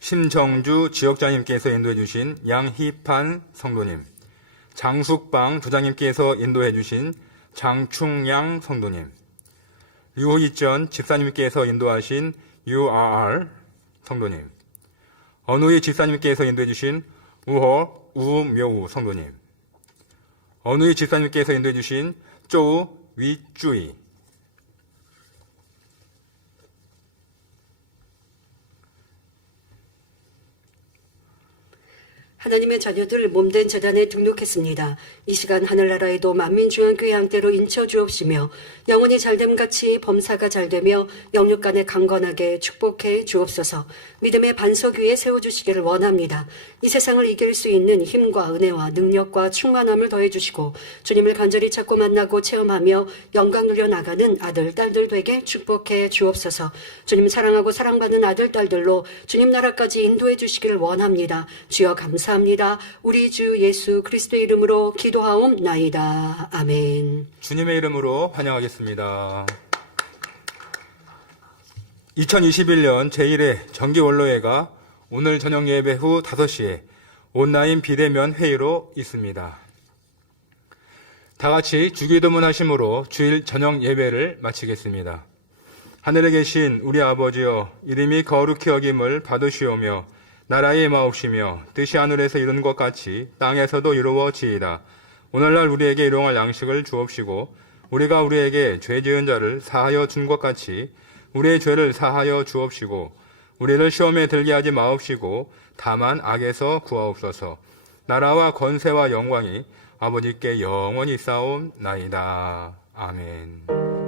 심정주 지역장님께서 인도해 주신 양희판 성도님, 장숙방 부장님께서 인도해 주신 장충양 성도님, 류희전 집사님께서 인도하신 URR 성도님, 언우희 집사님께서 인도해 주신 우묘우 성도님, 언우희 집사님께서 인도해 주신 쪼우 위쭈이, 하나님의 자녀들 몸된 재단에 등록했습니다. 이 시간 하늘나라에도 만민중앙교회 양떼로 인쳐 주옵시며 영혼이 잘됨같이 범사가 잘되며 영육간에 강건하게 축복해 주옵소서. 믿음의 반석 위에 세워주시기를 원합니다. 이 세상을 이길 수 있는 힘과 은혜와 능력과 충만함을 더해주시고 주님을 간절히 찾고 만나고 체험하며 영광 누려 나가는 아들, 딸들 되게 축복해 주옵소서. 주님 사랑하고 사랑받는 아들, 딸들로 주님 나라까지 인도해 주시기를 원합니다. 주여 감사합니다. 우리 주 예수 그리스도의 이름으로 기도하옵나이다. 아멘. 주님의 이름으로 환영하겠습니다. 2021년 제1회 정기원로회가 오늘 저녁 예배 후 5시에 온라인 비대면 회의로 있습니다. 다 같이 주기도문 하심으로 주일 저녁 예배를 마치겠습니다. 하늘에 계신 우리 아버지여, 이름이 거룩히 여김을 받으시오며 나라의 마옵시며 뜻이 하늘에서 이룬 것 같이 땅에서도 이루어지이다. 오늘날 우리에게 일용할 양식을 주옵시고 우리가 우리에게 죄 지은 자를 사하여 준 것 같이 우리의 죄를 사하여 주옵시고 우리를 시험에 들게 하지 마옵시고 다만 악에서 구하옵소서. 나라와 권세와 영광이 아버지께 영원히 쌓옵나이다. 아멘.